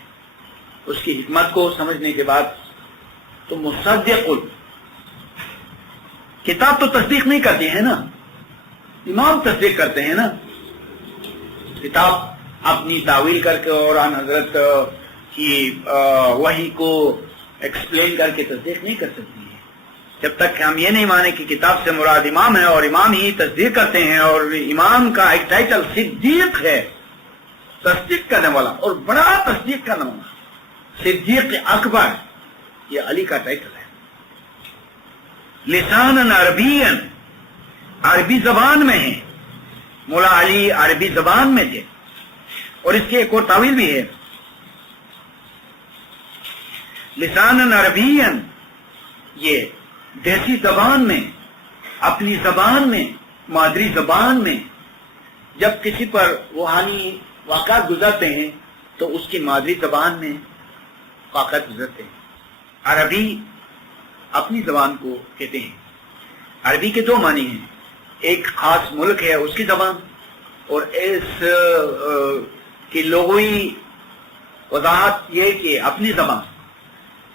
اس کی حکمت کو سمجھنے کے بعد تو مصدق، کتاب تو تصدیق نہیں کرتی ہے نا، امام تصدیق کرتے ہیں نا. کتاب اپنی تعویل کر کے اور آن حضرت کی وحی کو ایکسپلین کر کے تصدیق نہیں کر سکتی ہے. جب تک ہم یہ نہیں مانے کہ کتاب سے مراد امام ہے اور امام ہی تصدیق کرتے ہیں، اور امام کا ایک ٹائٹل صدیق ہے، تصدیق کرنے والا اور بڑا تصدیق کرنے والا، صدیق اکبر، یہ علی کا ٹائٹل ہے. لسان عربی، عربی زبان میں ہے. مولا علی عربی زبان میں تھے. اور اس کی ایک اور تعویل بھی ہے، لسان عربی، یہ دیسی زبان میں، اپنی زبان میں، مادری زبان میں جب کسی پر روحانی واقعات گزرتے ہیں تو اس کی مادری زبان میں واقعات گزرتے ہیں. عربی اپنی زبان کو کہتے ہیں. عربی کے دو معنی ہیں، ایک خاص ملک ہے اس کی زبان، اور اس کی لغوی وضاحت یہ کہ اپنی زبان،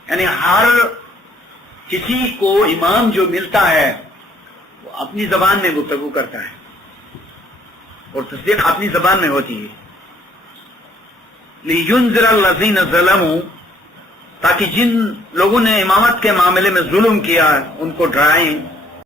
یعنی ہر کسی کو امام جو ملتا ہے وہ اپنی زبان میں گفتگو کرتا ہے اور تصدیق اپنی زبان میں ہوتی ہے. لِيُنذِرَ الَّذِينَ ظَلَمُوا، تاکہ جن لوگوں نے امامت کے معاملے میں ظلم کیا ان کو ڈرائیں.